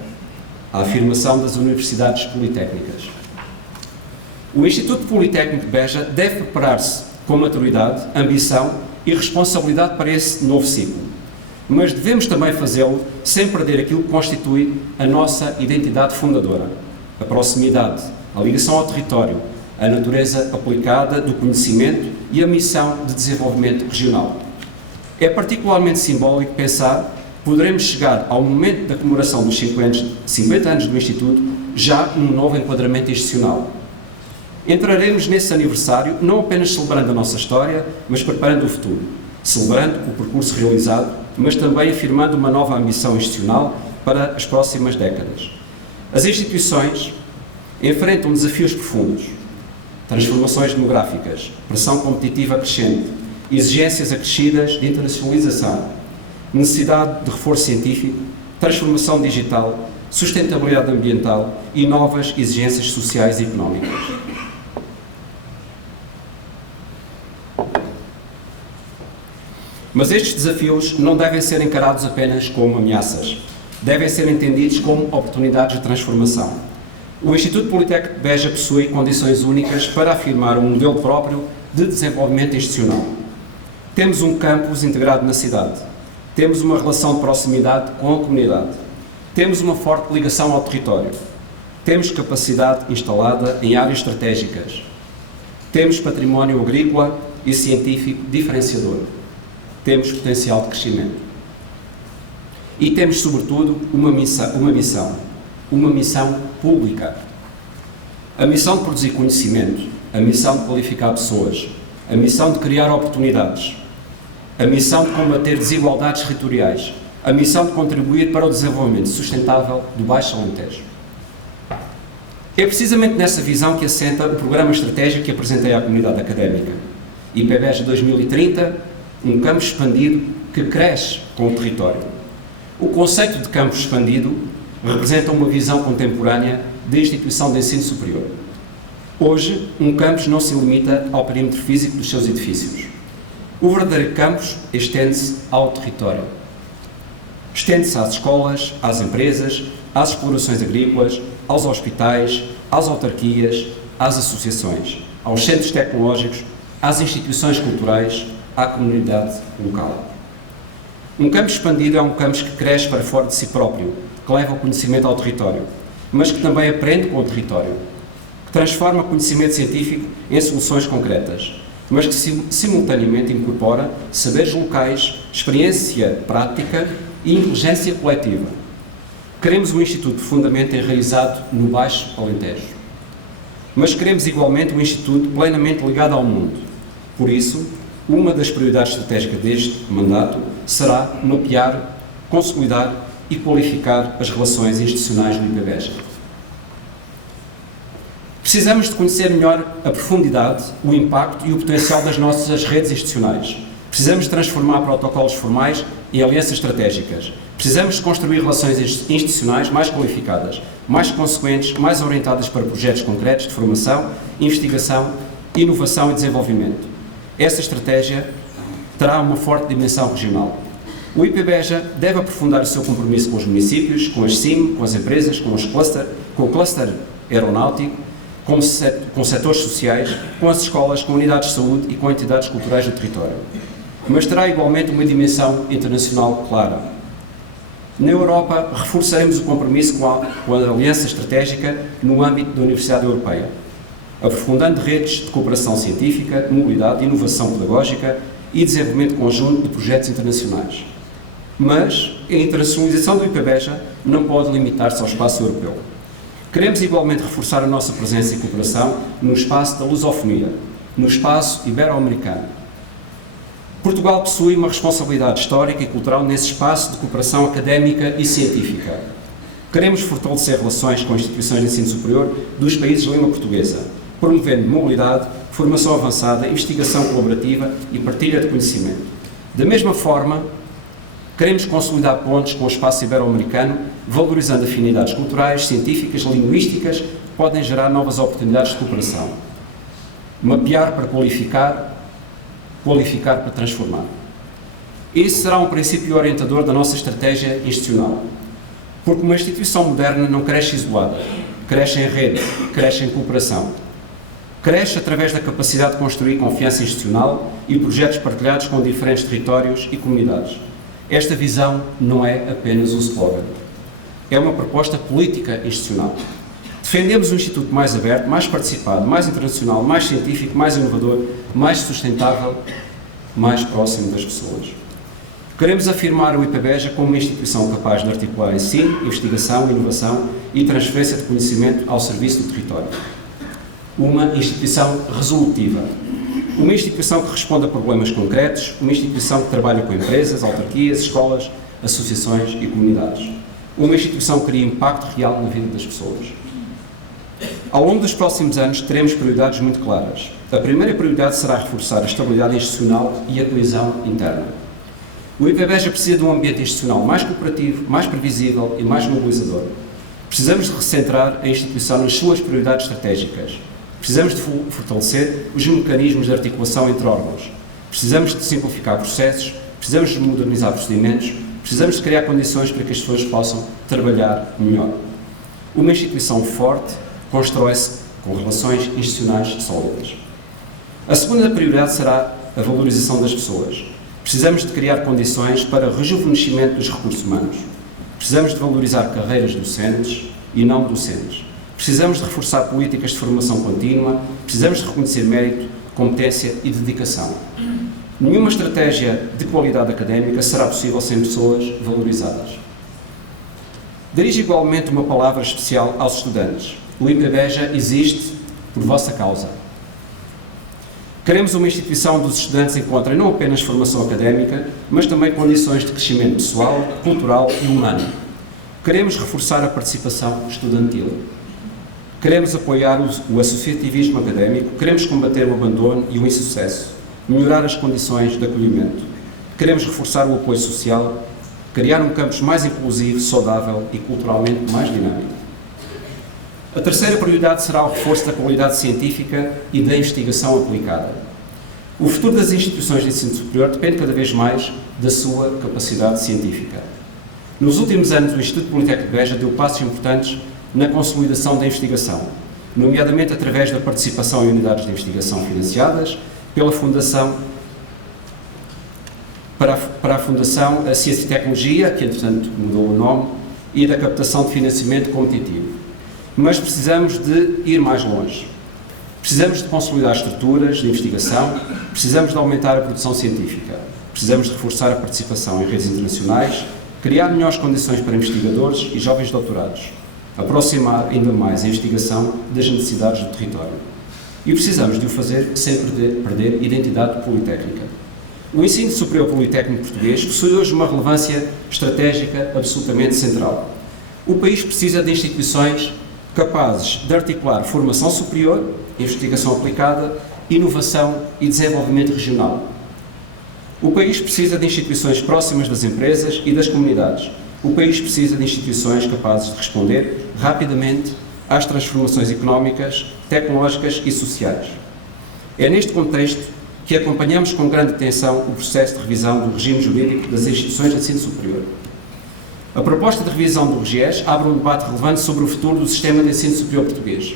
a afirmação das universidades politécnicas. O Instituto Politécnico de Beja deve preparar-se com maturidade, ambição e responsabilidade para esse novo ciclo, mas devemos também fazê-lo sem perder aquilo que constitui a nossa identidade fundadora, a proximidade, a ligação ao território, a natureza aplicada do conhecimento e a missão de desenvolvimento regional. É particularmente simbólico pensar que poderemos chegar ao momento da comemoração dos 50 anos do Instituto já num novo enquadramento institucional. Entraremos nesse aniversário não apenas celebrando a nossa história, mas preparando o futuro, celebrando o percurso realizado, mas também afirmando uma nova ambição institucional para as próximas décadas. As instituições enfrentam desafios profundos, transformações demográficas, pressão competitiva crescente, exigências acrescidas de internacionalização, necessidade de reforço científico, transformação digital, sustentabilidade ambiental e novas exigências sociais e económicas. Mas estes desafios não devem ser encarados apenas como ameaças, devem ser entendidos como oportunidades de transformação. O Instituto Politécnico de Beja possui condições únicas para afirmar um modelo próprio de desenvolvimento institucional. Temos um campus integrado na cidade, temos uma relação de proximidade com a comunidade, temos uma forte ligação ao território, temos capacidade instalada em áreas estratégicas, temos património agrícola e científico diferenciador, temos potencial de crescimento. E temos, sobretudo, uma missão pública. A missão de produzir conhecimento, a missão de qualificar pessoas, a missão de criar oportunidades, a missão de combater desigualdades territoriais, a missão de contribuir para o desenvolvimento sustentável do Baixo Alentejo. É precisamente nessa visão que assenta o programa estratégico que apresentei à comunidade académica. IPBEJA 2030, um campo expandido que cresce com o território. O conceito de campo expandido representa uma visão contemporânea da instituição de ensino superior. Hoje, um campus não se limita ao perímetro físico dos seus edifícios. O verdadeiro campus estende-se ao território. Estende-se às escolas, às empresas, às explorações agrícolas, aos hospitais, às autarquias, às associações, aos centros tecnológicos, às instituições culturais, à comunidade local. Um campus expandido é um campus que cresce para fora de si próprio, que leva o conhecimento ao território, mas que também aprende com o território, que transforma conhecimento científico em soluções concretas, mas que simultaneamente incorpora saberes locais, experiência prática e inteligência coletiva. Queremos um instituto profundamente enraizado no Baixo Alentejo, mas queremos igualmente um instituto plenamente ligado ao mundo. Por isso, uma das prioridades estratégicas deste mandato será mapear, consolidar e qualificar as relações institucionais do IPBEJA. Precisamos de conhecer melhor a profundidade, o impacto e o potencial das nossas redes institucionais. Precisamos de transformar protocolos formais em alianças estratégicas. Precisamos de construir relações institucionais mais qualificadas, mais consequentes, mais orientadas para projetos concretos de formação, investigação, inovação e desenvolvimento. Essa estratégia terá uma forte dimensão regional. O IPBEJA deve aprofundar o seu compromisso com os municípios, com as CIM, com as empresas, com o cluster aeronáutico, com setores sociais, com as escolas, com unidades de saúde e com entidades culturais do território. Mas terá igualmente uma dimensão internacional clara. Na Europa, reforçaremos o compromisso com a aliança estratégica no âmbito da Universidade Europeia, aprofundando redes de cooperação científica, mobilidade, inovação pedagógica e desenvolvimento conjunto de projetos internacionais. Mas a internacionalização do IPBEJA não pode limitar-se ao espaço europeu. Queremos igualmente reforçar a nossa presença e cooperação no espaço da lusofonia, no espaço ibero-americano. Portugal possui uma responsabilidade histórica e cultural nesse espaço de cooperação académica e científica. Queremos fortalecer relações com instituições de ensino superior dos países de língua portuguesa, promovendo mobilidade, formação avançada, investigação colaborativa e partilha de conhecimento. Da mesma forma, queremos consolidar pontes com o espaço ibero-americano, valorizando afinidades culturais, científicas, linguísticas, que podem gerar novas oportunidades de cooperação. Mapear para qualificar para transformar. Esse será um princípio orientador da nossa estratégia institucional, porque uma instituição moderna não cresce isolada, cresce em rede, cresce em cooperação. Cresce através da capacidade de construir confiança institucional e projetos partilhados com diferentes territórios e comunidades. Esta visão não é apenas um slogan, é uma proposta política institucional. Defendemos um Instituto mais aberto, mais participado, mais internacional, mais científico, mais inovador, mais sustentável, mais próximo das pessoas. Queremos afirmar o IPBEJA como uma instituição capaz de articular ensino, investigação, inovação e transferência de conhecimento ao serviço do território. Uma instituição resolutiva. Uma instituição que responde a problemas concretos, uma instituição que trabalha com empresas, autarquias, escolas, associações e comunidades. Uma instituição que cria impacto real na vida das pessoas. Ao longo dos próximos anos, teremos prioridades muito claras. A primeira prioridade será reforçar a estabilidade institucional e a coesão interna. O IPBEJA precisa de um ambiente institucional mais cooperativo, mais previsível e mais mobilizador. Precisamos de recentrar a instituição nas suas prioridades estratégicas. Precisamos de fortalecer os mecanismos de articulação entre órgãos. Precisamos de simplificar processos, precisamos de modernizar procedimentos, precisamos de criar condições para que as pessoas possam trabalhar melhor. Uma instituição forte constrói-se com relações institucionais sólidas. A segunda prioridade será a valorização das pessoas. Precisamos de criar condições para o rejuvenescimento dos recursos humanos. Precisamos de valorizar carreiras docentes e não docentes. Precisamos de reforçar políticas de formação contínua, precisamos de reconhecer mérito, competência e dedicação. Nenhuma estratégia de qualidade académica será possível sem pessoas valorizadas. Dirijo igualmente uma palavra especial aos estudantes. O IPBEJA existe por vossa causa. Queremos uma instituição onde os estudantes encontrem não apenas formação académica, mas também condições de crescimento pessoal, cultural e humano. Queremos reforçar a participação estudantil. Queremos apoiar o associativismo académico, queremos combater o abandono e o insucesso, melhorar as condições de acolhimento. Queremos reforçar o apoio social, criar um campus mais inclusivo, saudável e culturalmente mais dinâmico. A terceira prioridade será o reforço da qualidade científica e da investigação aplicada. O futuro das instituições de ensino superior depende cada vez mais da sua capacidade científica. Nos últimos anos, o Instituto Politécnico de Beja deu passos importantes na consolidação da investigação, nomeadamente através da participação em unidades de investigação financiadas pela Fundação para a Fundação a Ciência e Tecnologia, que entretanto mudou o nome, e da captação de financiamento competitivo. Mas precisamos de ir mais longe. Precisamos de consolidar estruturas de investigação, precisamos de aumentar a produção científica, precisamos de reforçar a participação em redes internacionais, criar melhores condições para investigadores e jovens doutorados, aproximar ainda mais a investigação das necessidades do território. E precisamos de o fazer sem perder identidade politécnica. O ensino superior politécnico português possui hoje uma relevância estratégica absolutamente central. O país precisa de instituições capazes de articular formação superior, investigação aplicada, inovação e desenvolvimento regional. O país precisa de instituições próximas das empresas e das comunidades. O país precisa de instituições capazes de responder rapidamente às transformações económicas, tecnológicas e sociais. É neste contexto que acompanhamos com grande atenção o processo de revisão do regime jurídico das instituições de ensino superior. A proposta de revisão do RGES abre um debate relevante sobre o futuro do sistema de ensino superior português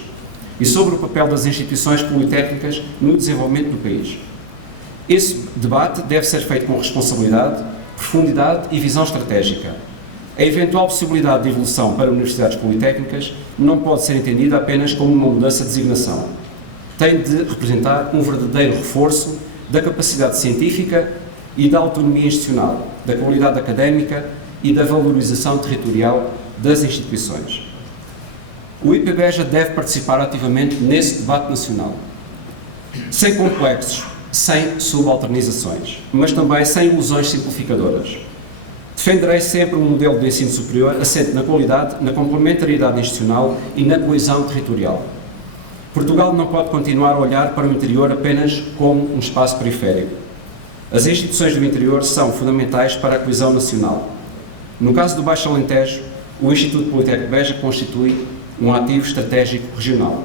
e sobre o papel das instituições politécnicas no desenvolvimento do país. Esse debate deve ser feito com responsabilidade, profundidade e visão estratégica. A eventual possibilidade de evolução para universidades politécnicas não pode ser entendida apenas como uma mudança de designação. Tem de representar um verdadeiro reforço da capacidade científica e da autonomia institucional, da qualidade académica e da valorização territorial das instituições. O IPBEJA deve participar ativamente nesse debate nacional, sem complexos, sem subalternizações, mas também sem ilusões simplificadoras. Defenderei sempre um modelo de ensino superior assente na qualidade, na complementariedade institucional e na coesão territorial. Portugal não pode continuar a olhar para o interior apenas como um espaço periférico. As instituições do interior são fundamentais para a coesão nacional. No caso do Baixo Alentejo, o Instituto Politécnico de Beja constitui um ativo estratégico regional.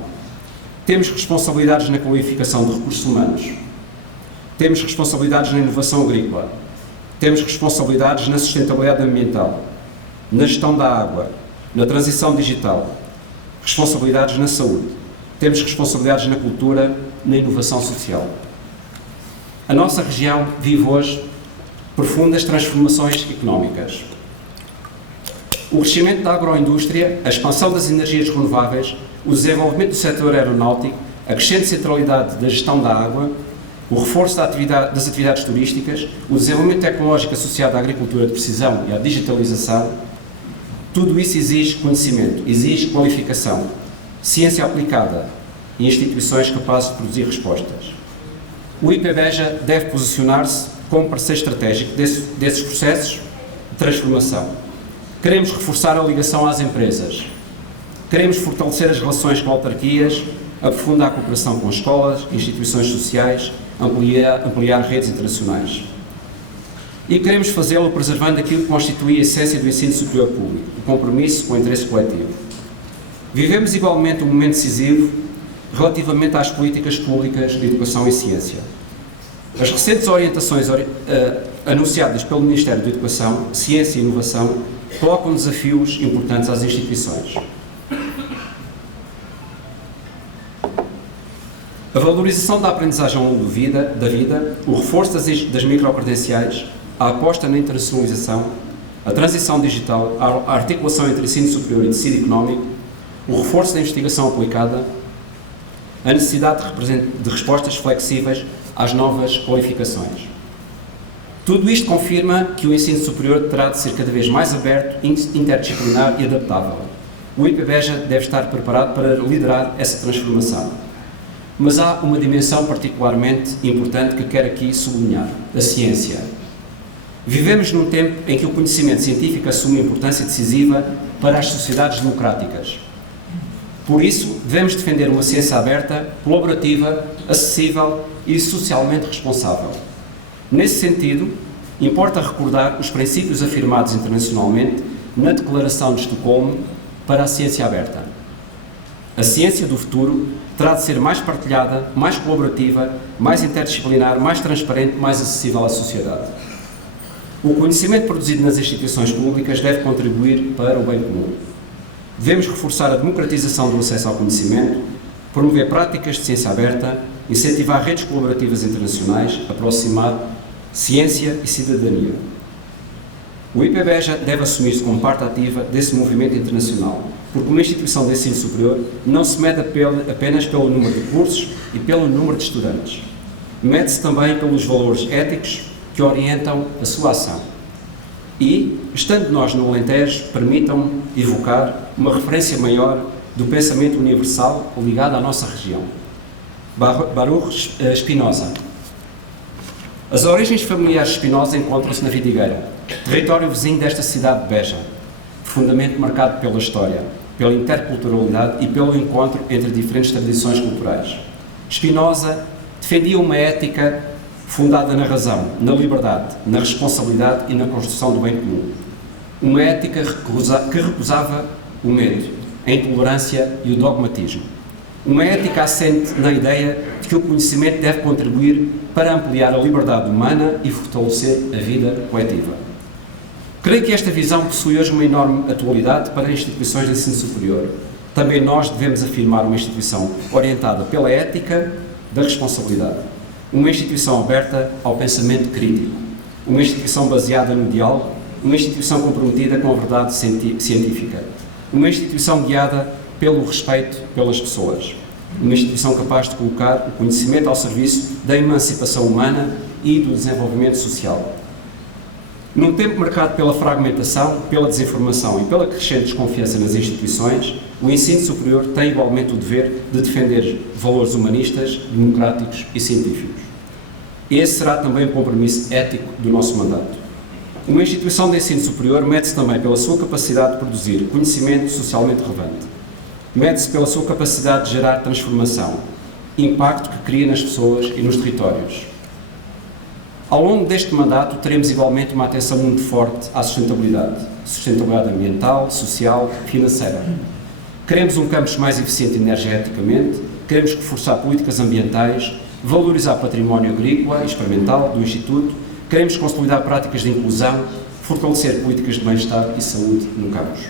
Temos responsabilidades na qualificação de recursos humanos. Temos responsabilidades na inovação agrícola. Temos responsabilidades na sustentabilidade ambiental, na gestão da água, na transição digital, responsabilidades na saúde. Temos responsabilidades na cultura, na inovação social. A nossa região vive hoje profundas transformações económicas. O crescimento da agroindústria, a expansão das energias renováveis, o desenvolvimento do setor aeronáutico, a crescente centralidade da gestão da água, o reforço das atividades turísticas, o desenvolvimento tecnológico associado à agricultura de precisão e à digitalização, tudo isso exige conhecimento, exige qualificação, ciência aplicada e instituições capazes de produzir respostas. O IPBEJA deve posicionar-se como parceiro estratégico desses processos de transformação. Queremos reforçar a ligação às empresas. Queremos fortalecer as relações com autarquias, aprofundar a cooperação com escolas, instituições sociais, ampliar redes internacionais. E queremos fazê-lo preservando aquilo que constitui a essência do ensino superior público, o compromisso com o interesse coletivo. Vivemos igualmente um momento decisivo relativamente às políticas públicas de educação e ciência. As recentes orientações anunciadas pelo Ministério da Educação, Ciência e Inovação colocam desafios importantes às instituições. A valorização da aprendizagem ao longo da vida, o reforço das microcredenciais, a aposta na internacionalização, a transição digital, a articulação entre ensino superior e tecido económico, o reforço da investigação aplicada, a necessidade de respostas flexíveis às novas qualificações. Tudo isto confirma que o ensino superior terá de ser cada vez mais aberto, interdisciplinar e adaptável. O IPBEJA deve estar preparado para liderar essa transformação. Mas há uma dimensão particularmente importante que quero aqui sublinhar: a ciência. Vivemos num tempo em que o conhecimento científico assume importância decisiva para as sociedades democráticas. Por isso, devemos defender uma ciência aberta, colaborativa, acessível e socialmente responsável. Nesse sentido, importa recordar os princípios afirmados internacionalmente na Declaração de Estocolmo para a ciência aberta. A ciência do futuro terá de ser mais partilhada, mais colaborativa, mais interdisciplinar, mais transparente, mais acessível à sociedade. O conhecimento produzido nas instituições públicas deve contribuir para o bem comum. Devemos reforçar a democratização do acesso ao conhecimento, promover práticas de ciência aberta, incentivar redes colaborativas internacionais, aproximar ciência e cidadania. O IPBEJA deve assumir-se como parte ativa desse movimento internacional, porque uma instituição de ensino superior não se mede apenas pelo número de cursos e pelo número de estudantes. Mede-se também pelos valores éticos que orientam a sua ação. E, estando nós no Alentejo, permitam-me evocar uma referência maior do pensamento universal ligado à nossa região. Baruch Spinoza. As origens familiares de Spinoza encontram-se na Vidigueira, território vizinho desta cidade de Beja, profundamente marcado pela história, pela interculturalidade e pelo encontro entre diferentes tradições culturais. Spinoza defendia uma ética fundada na razão, na liberdade, na responsabilidade e na construção do bem comum. Uma ética que recusava o medo, a intolerância e o dogmatismo. Uma ética assente na ideia de que o conhecimento deve contribuir para ampliar a liberdade humana e fortalecer a vida coletiva. Creio que esta visão possui hoje uma enorme atualidade para instituições de ensino superior. Também nós devemos afirmar uma instituição orientada pela ética da responsabilidade, uma instituição aberta ao pensamento crítico, uma instituição baseada no diálogo, uma instituição comprometida com a verdade científica, uma instituição guiada pelo respeito pelas pessoas, uma instituição capaz de colocar o conhecimento ao serviço da emancipação humana e do desenvolvimento social. Num tempo marcado pela fragmentação, pela desinformação e pela crescente desconfiança nas instituições, o ensino superior tem igualmente o dever de defender valores humanistas, democráticos e científicos. Esse será também o compromisso ético do nosso mandato. Uma instituição de ensino superior mede-se também pela sua capacidade de produzir conhecimento socialmente relevante. Mede-se pela sua capacidade de gerar transformação, impacto que cria nas pessoas e nos territórios. Ao longo deste mandato, teremos igualmente uma atenção muito forte à sustentabilidade ambiental, social, financeira. Queremos um campus mais eficiente energeticamente, queremos reforçar políticas ambientais, valorizar património agrícola e experimental do Instituto, queremos consolidar práticas de inclusão, fortalecer políticas de bem-estar e saúde no campus.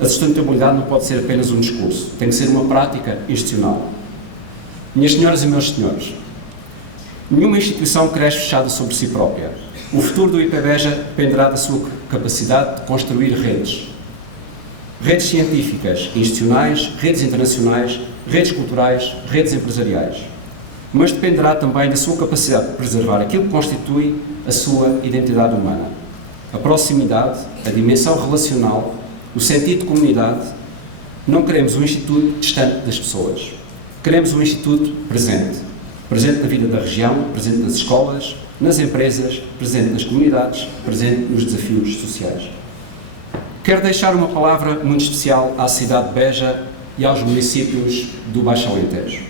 A sustentabilidade não pode ser apenas um discurso, tem que ser uma prática institucional. Minhas senhoras e meus senhores, nenhuma instituição cresce fechada sobre si própria. O futuro do IPBEJA dependerá da sua capacidade de construir redes. Redes científicas, institucionais, redes internacionais, redes culturais, redes empresariais. Mas dependerá também da sua capacidade de preservar aquilo que constitui a sua identidade humana. A proximidade, a dimensão relacional, o sentido de comunidade. Não queremos um instituto distante das pessoas. Queremos um instituto presente. Presente na vida da região, presente nas escolas, nas empresas, presente nas comunidades, presente nos desafios sociais. Quero deixar uma palavra muito especial à cidade de Beja e aos municípios do Baixo Alentejo.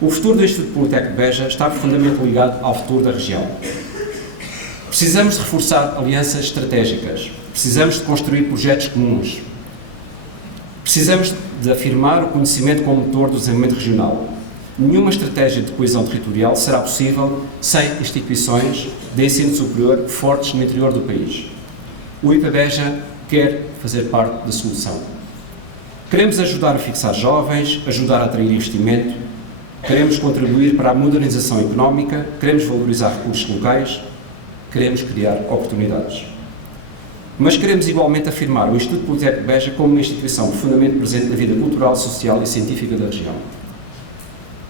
O futuro do Instituto Politécnico de Beja está profundamente ligado ao futuro da região. Precisamos de reforçar alianças estratégicas, precisamos de construir projetos comuns, precisamos de afirmar o conhecimento como motor do desenvolvimento regional. Nenhuma estratégia de coesão territorial será possível sem instituições de ensino superior fortes no interior do país. O IPBEJA quer fazer parte da solução. Queremos ajudar a fixar jovens, ajudar a atrair investimento, queremos contribuir para a modernização económica, queremos valorizar recursos locais, queremos criar oportunidades. Mas queremos igualmente afirmar o Instituto Politécnico de Beja como uma instituição profundamente presente na vida cultural, social e científica da região.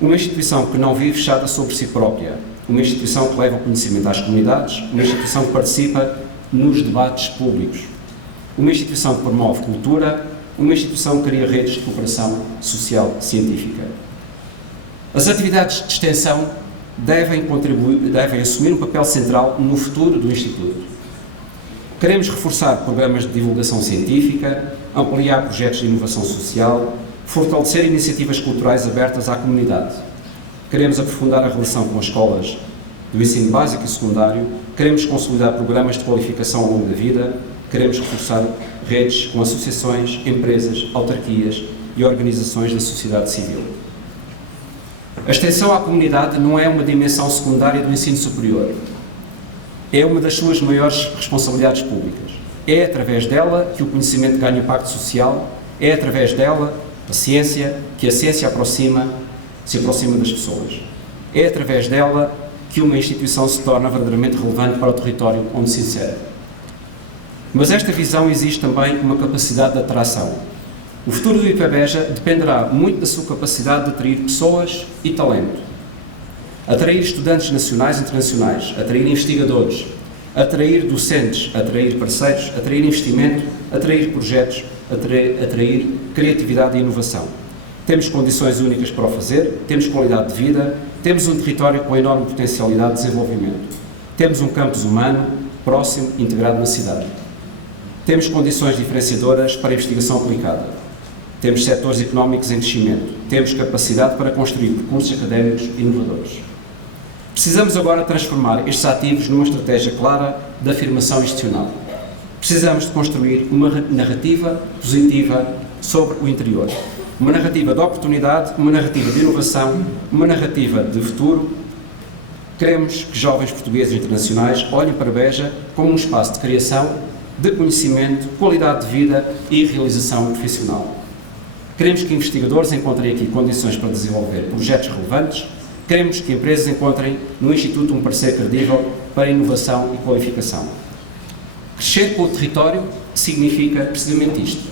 Uma instituição que não vive fechada sobre si própria, uma instituição que leva o conhecimento às comunidades, uma instituição que participa nos debates públicos, uma instituição que promove cultura, uma instituição que cria redes de cooperação social científica. As atividades de extensão devem assumir um papel central no futuro do Instituto. Queremos reforçar programas de divulgação científica, ampliar projetos de inovação social, fortalecer iniciativas culturais abertas à comunidade. Queremos aprofundar a relação com as escolas do ensino básico e secundário, queremos consolidar programas de qualificação ao longo da vida, queremos reforçar redes com associações, empresas, autarquias e organizações da sociedade civil. A extensão à comunidade não é uma dimensão secundária do ensino superior. É uma das suas maiores responsabilidades públicas. É através dela que o conhecimento ganha impacto social, é através dela que a ciência se aproxima das pessoas. É através dela que uma instituição se torna verdadeiramente relevante para o território onde se insere. Mas esta visão exige também uma capacidade de atração. O futuro do IPBEJA dependerá muito da sua capacidade de atrair pessoas e talento. Atrair estudantes nacionais e internacionais, atrair investigadores, atrair docentes, atrair parceiros, atrair investimento, atrair projetos, atrair criatividade e inovação. Temos condições únicas para o fazer, temos qualidade de vida, temos um território com enorme potencialidade de desenvolvimento. Temos um campus humano, próximo, integrado na cidade. Temos condições diferenciadoras para a investigação aplicada. Temos setores económicos em crescimento. Temos capacidade para construir percursos académicos inovadores. Precisamos agora transformar estes ativos numa estratégia clara de afirmação institucional. Precisamos de construir uma narrativa positiva sobre o interior. Uma narrativa de oportunidade, uma narrativa de inovação, uma narrativa de futuro. Queremos que jovens portugueses e internacionais olhem para Beja como um espaço de criação, de conhecimento, qualidade de vida e realização profissional. Queremos que investigadores encontrem aqui condições para desenvolver projetos relevantes. Queremos que empresas encontrem no Instituto um parceiro credível para inovação e qualificação. Crescer com o território significa precisamente isto.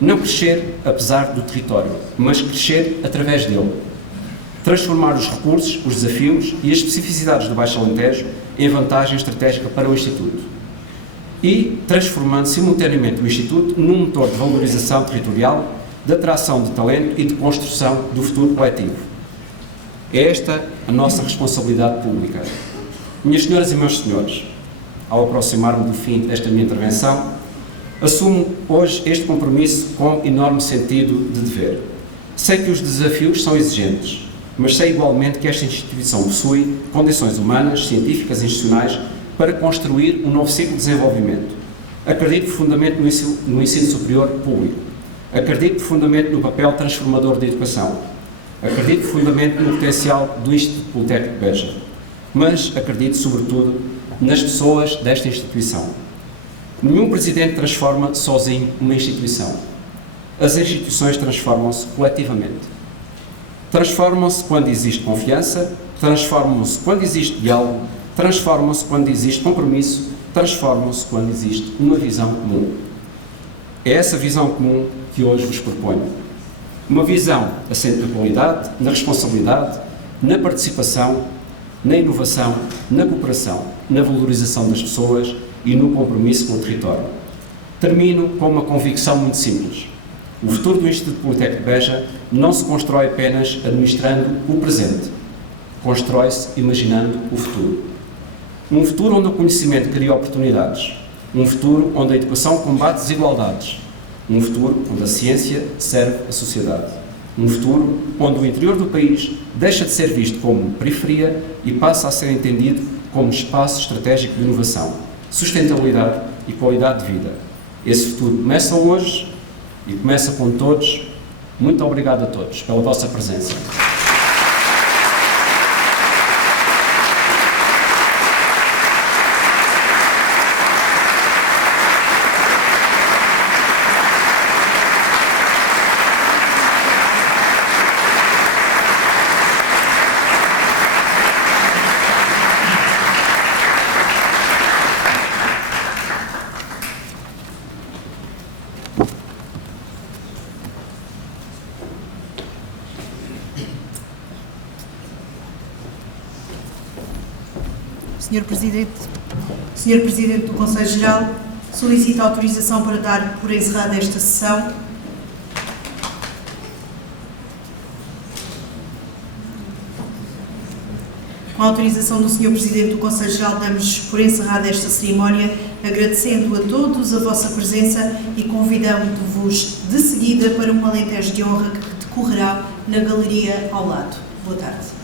Não crescer apesar do território, mas crescer através dele. Transformar os recursos, os desafios e as especificidades do Baixo Alentejo em vantagem estratégica para o Instituto. E transformando simultaneamente o Instituto num motor de valorização territorial, de atração de talento e de construção do futuro coletivo. É esta a nossa responsabilidade pública. Minhas senhoras e meus senhores, ao aproximar-me do fim desta minha intervenção, assumo hoje este compromisso com enorme sentido de dever. Sei que os desafios são exigentes, mas sei igualmente que esta instituição possui condições humanas, científicas e institucionais para construir um novo ciclo de desenvolvimento. Acredito profundamente no ensino superior público. Acredito profundamente no papel transformador da educação. Acredito profundamente no potencial do Instituto Politécnico de Beja. Mas acredito, sobretudo, nas pessoas desta instituição. Nenhum presidente transforma sozinho uma instituição. As instituições transformam-se coletivamente. Transformam-se quando existe confiança, transformam-se quando existe diálogo, transformam-se quando existe compromisso, transformam-se quando existe uma visão comum. É essa visão comum que hoje vos proponho. Uma visão assente na qualidade, na responsabilidade, na participação, na inovação, na cooperação, na valorização das pessoas e no compromisso com o território. Termino com uma convicção muito simples. O futuro do Instituto Politécnico de Beja não se constrói apenas administrando o presente. Constrói-se imaginando o futuro. Um futuro onde o conhecimento cria oportunidades. Um futuro onde a educação combate desigualdades. Um futuro onde a ciência serve a sociedade. Um futuro onde o interior do país deixa de ser visto como periferia e passa a ser entendido como espaço estratégico de inovação, sustentabilidade e qualidade de vida. Esse futuro começa hoje e começa com todos. Muito obrigado a todos pela vossa presença. Senhor Presidente do Conselho Geral, solicito autorização para dar por encerrada esta sessão. Com a autorização do Senhor Presidente do Conselho Geral, damos por encerrada esta cerimónia, agradecendo a todos a vossa presença e convidando-vos de seguida para um Alentejo de honra que decorrerá na galeria ao lado. Boa tarde.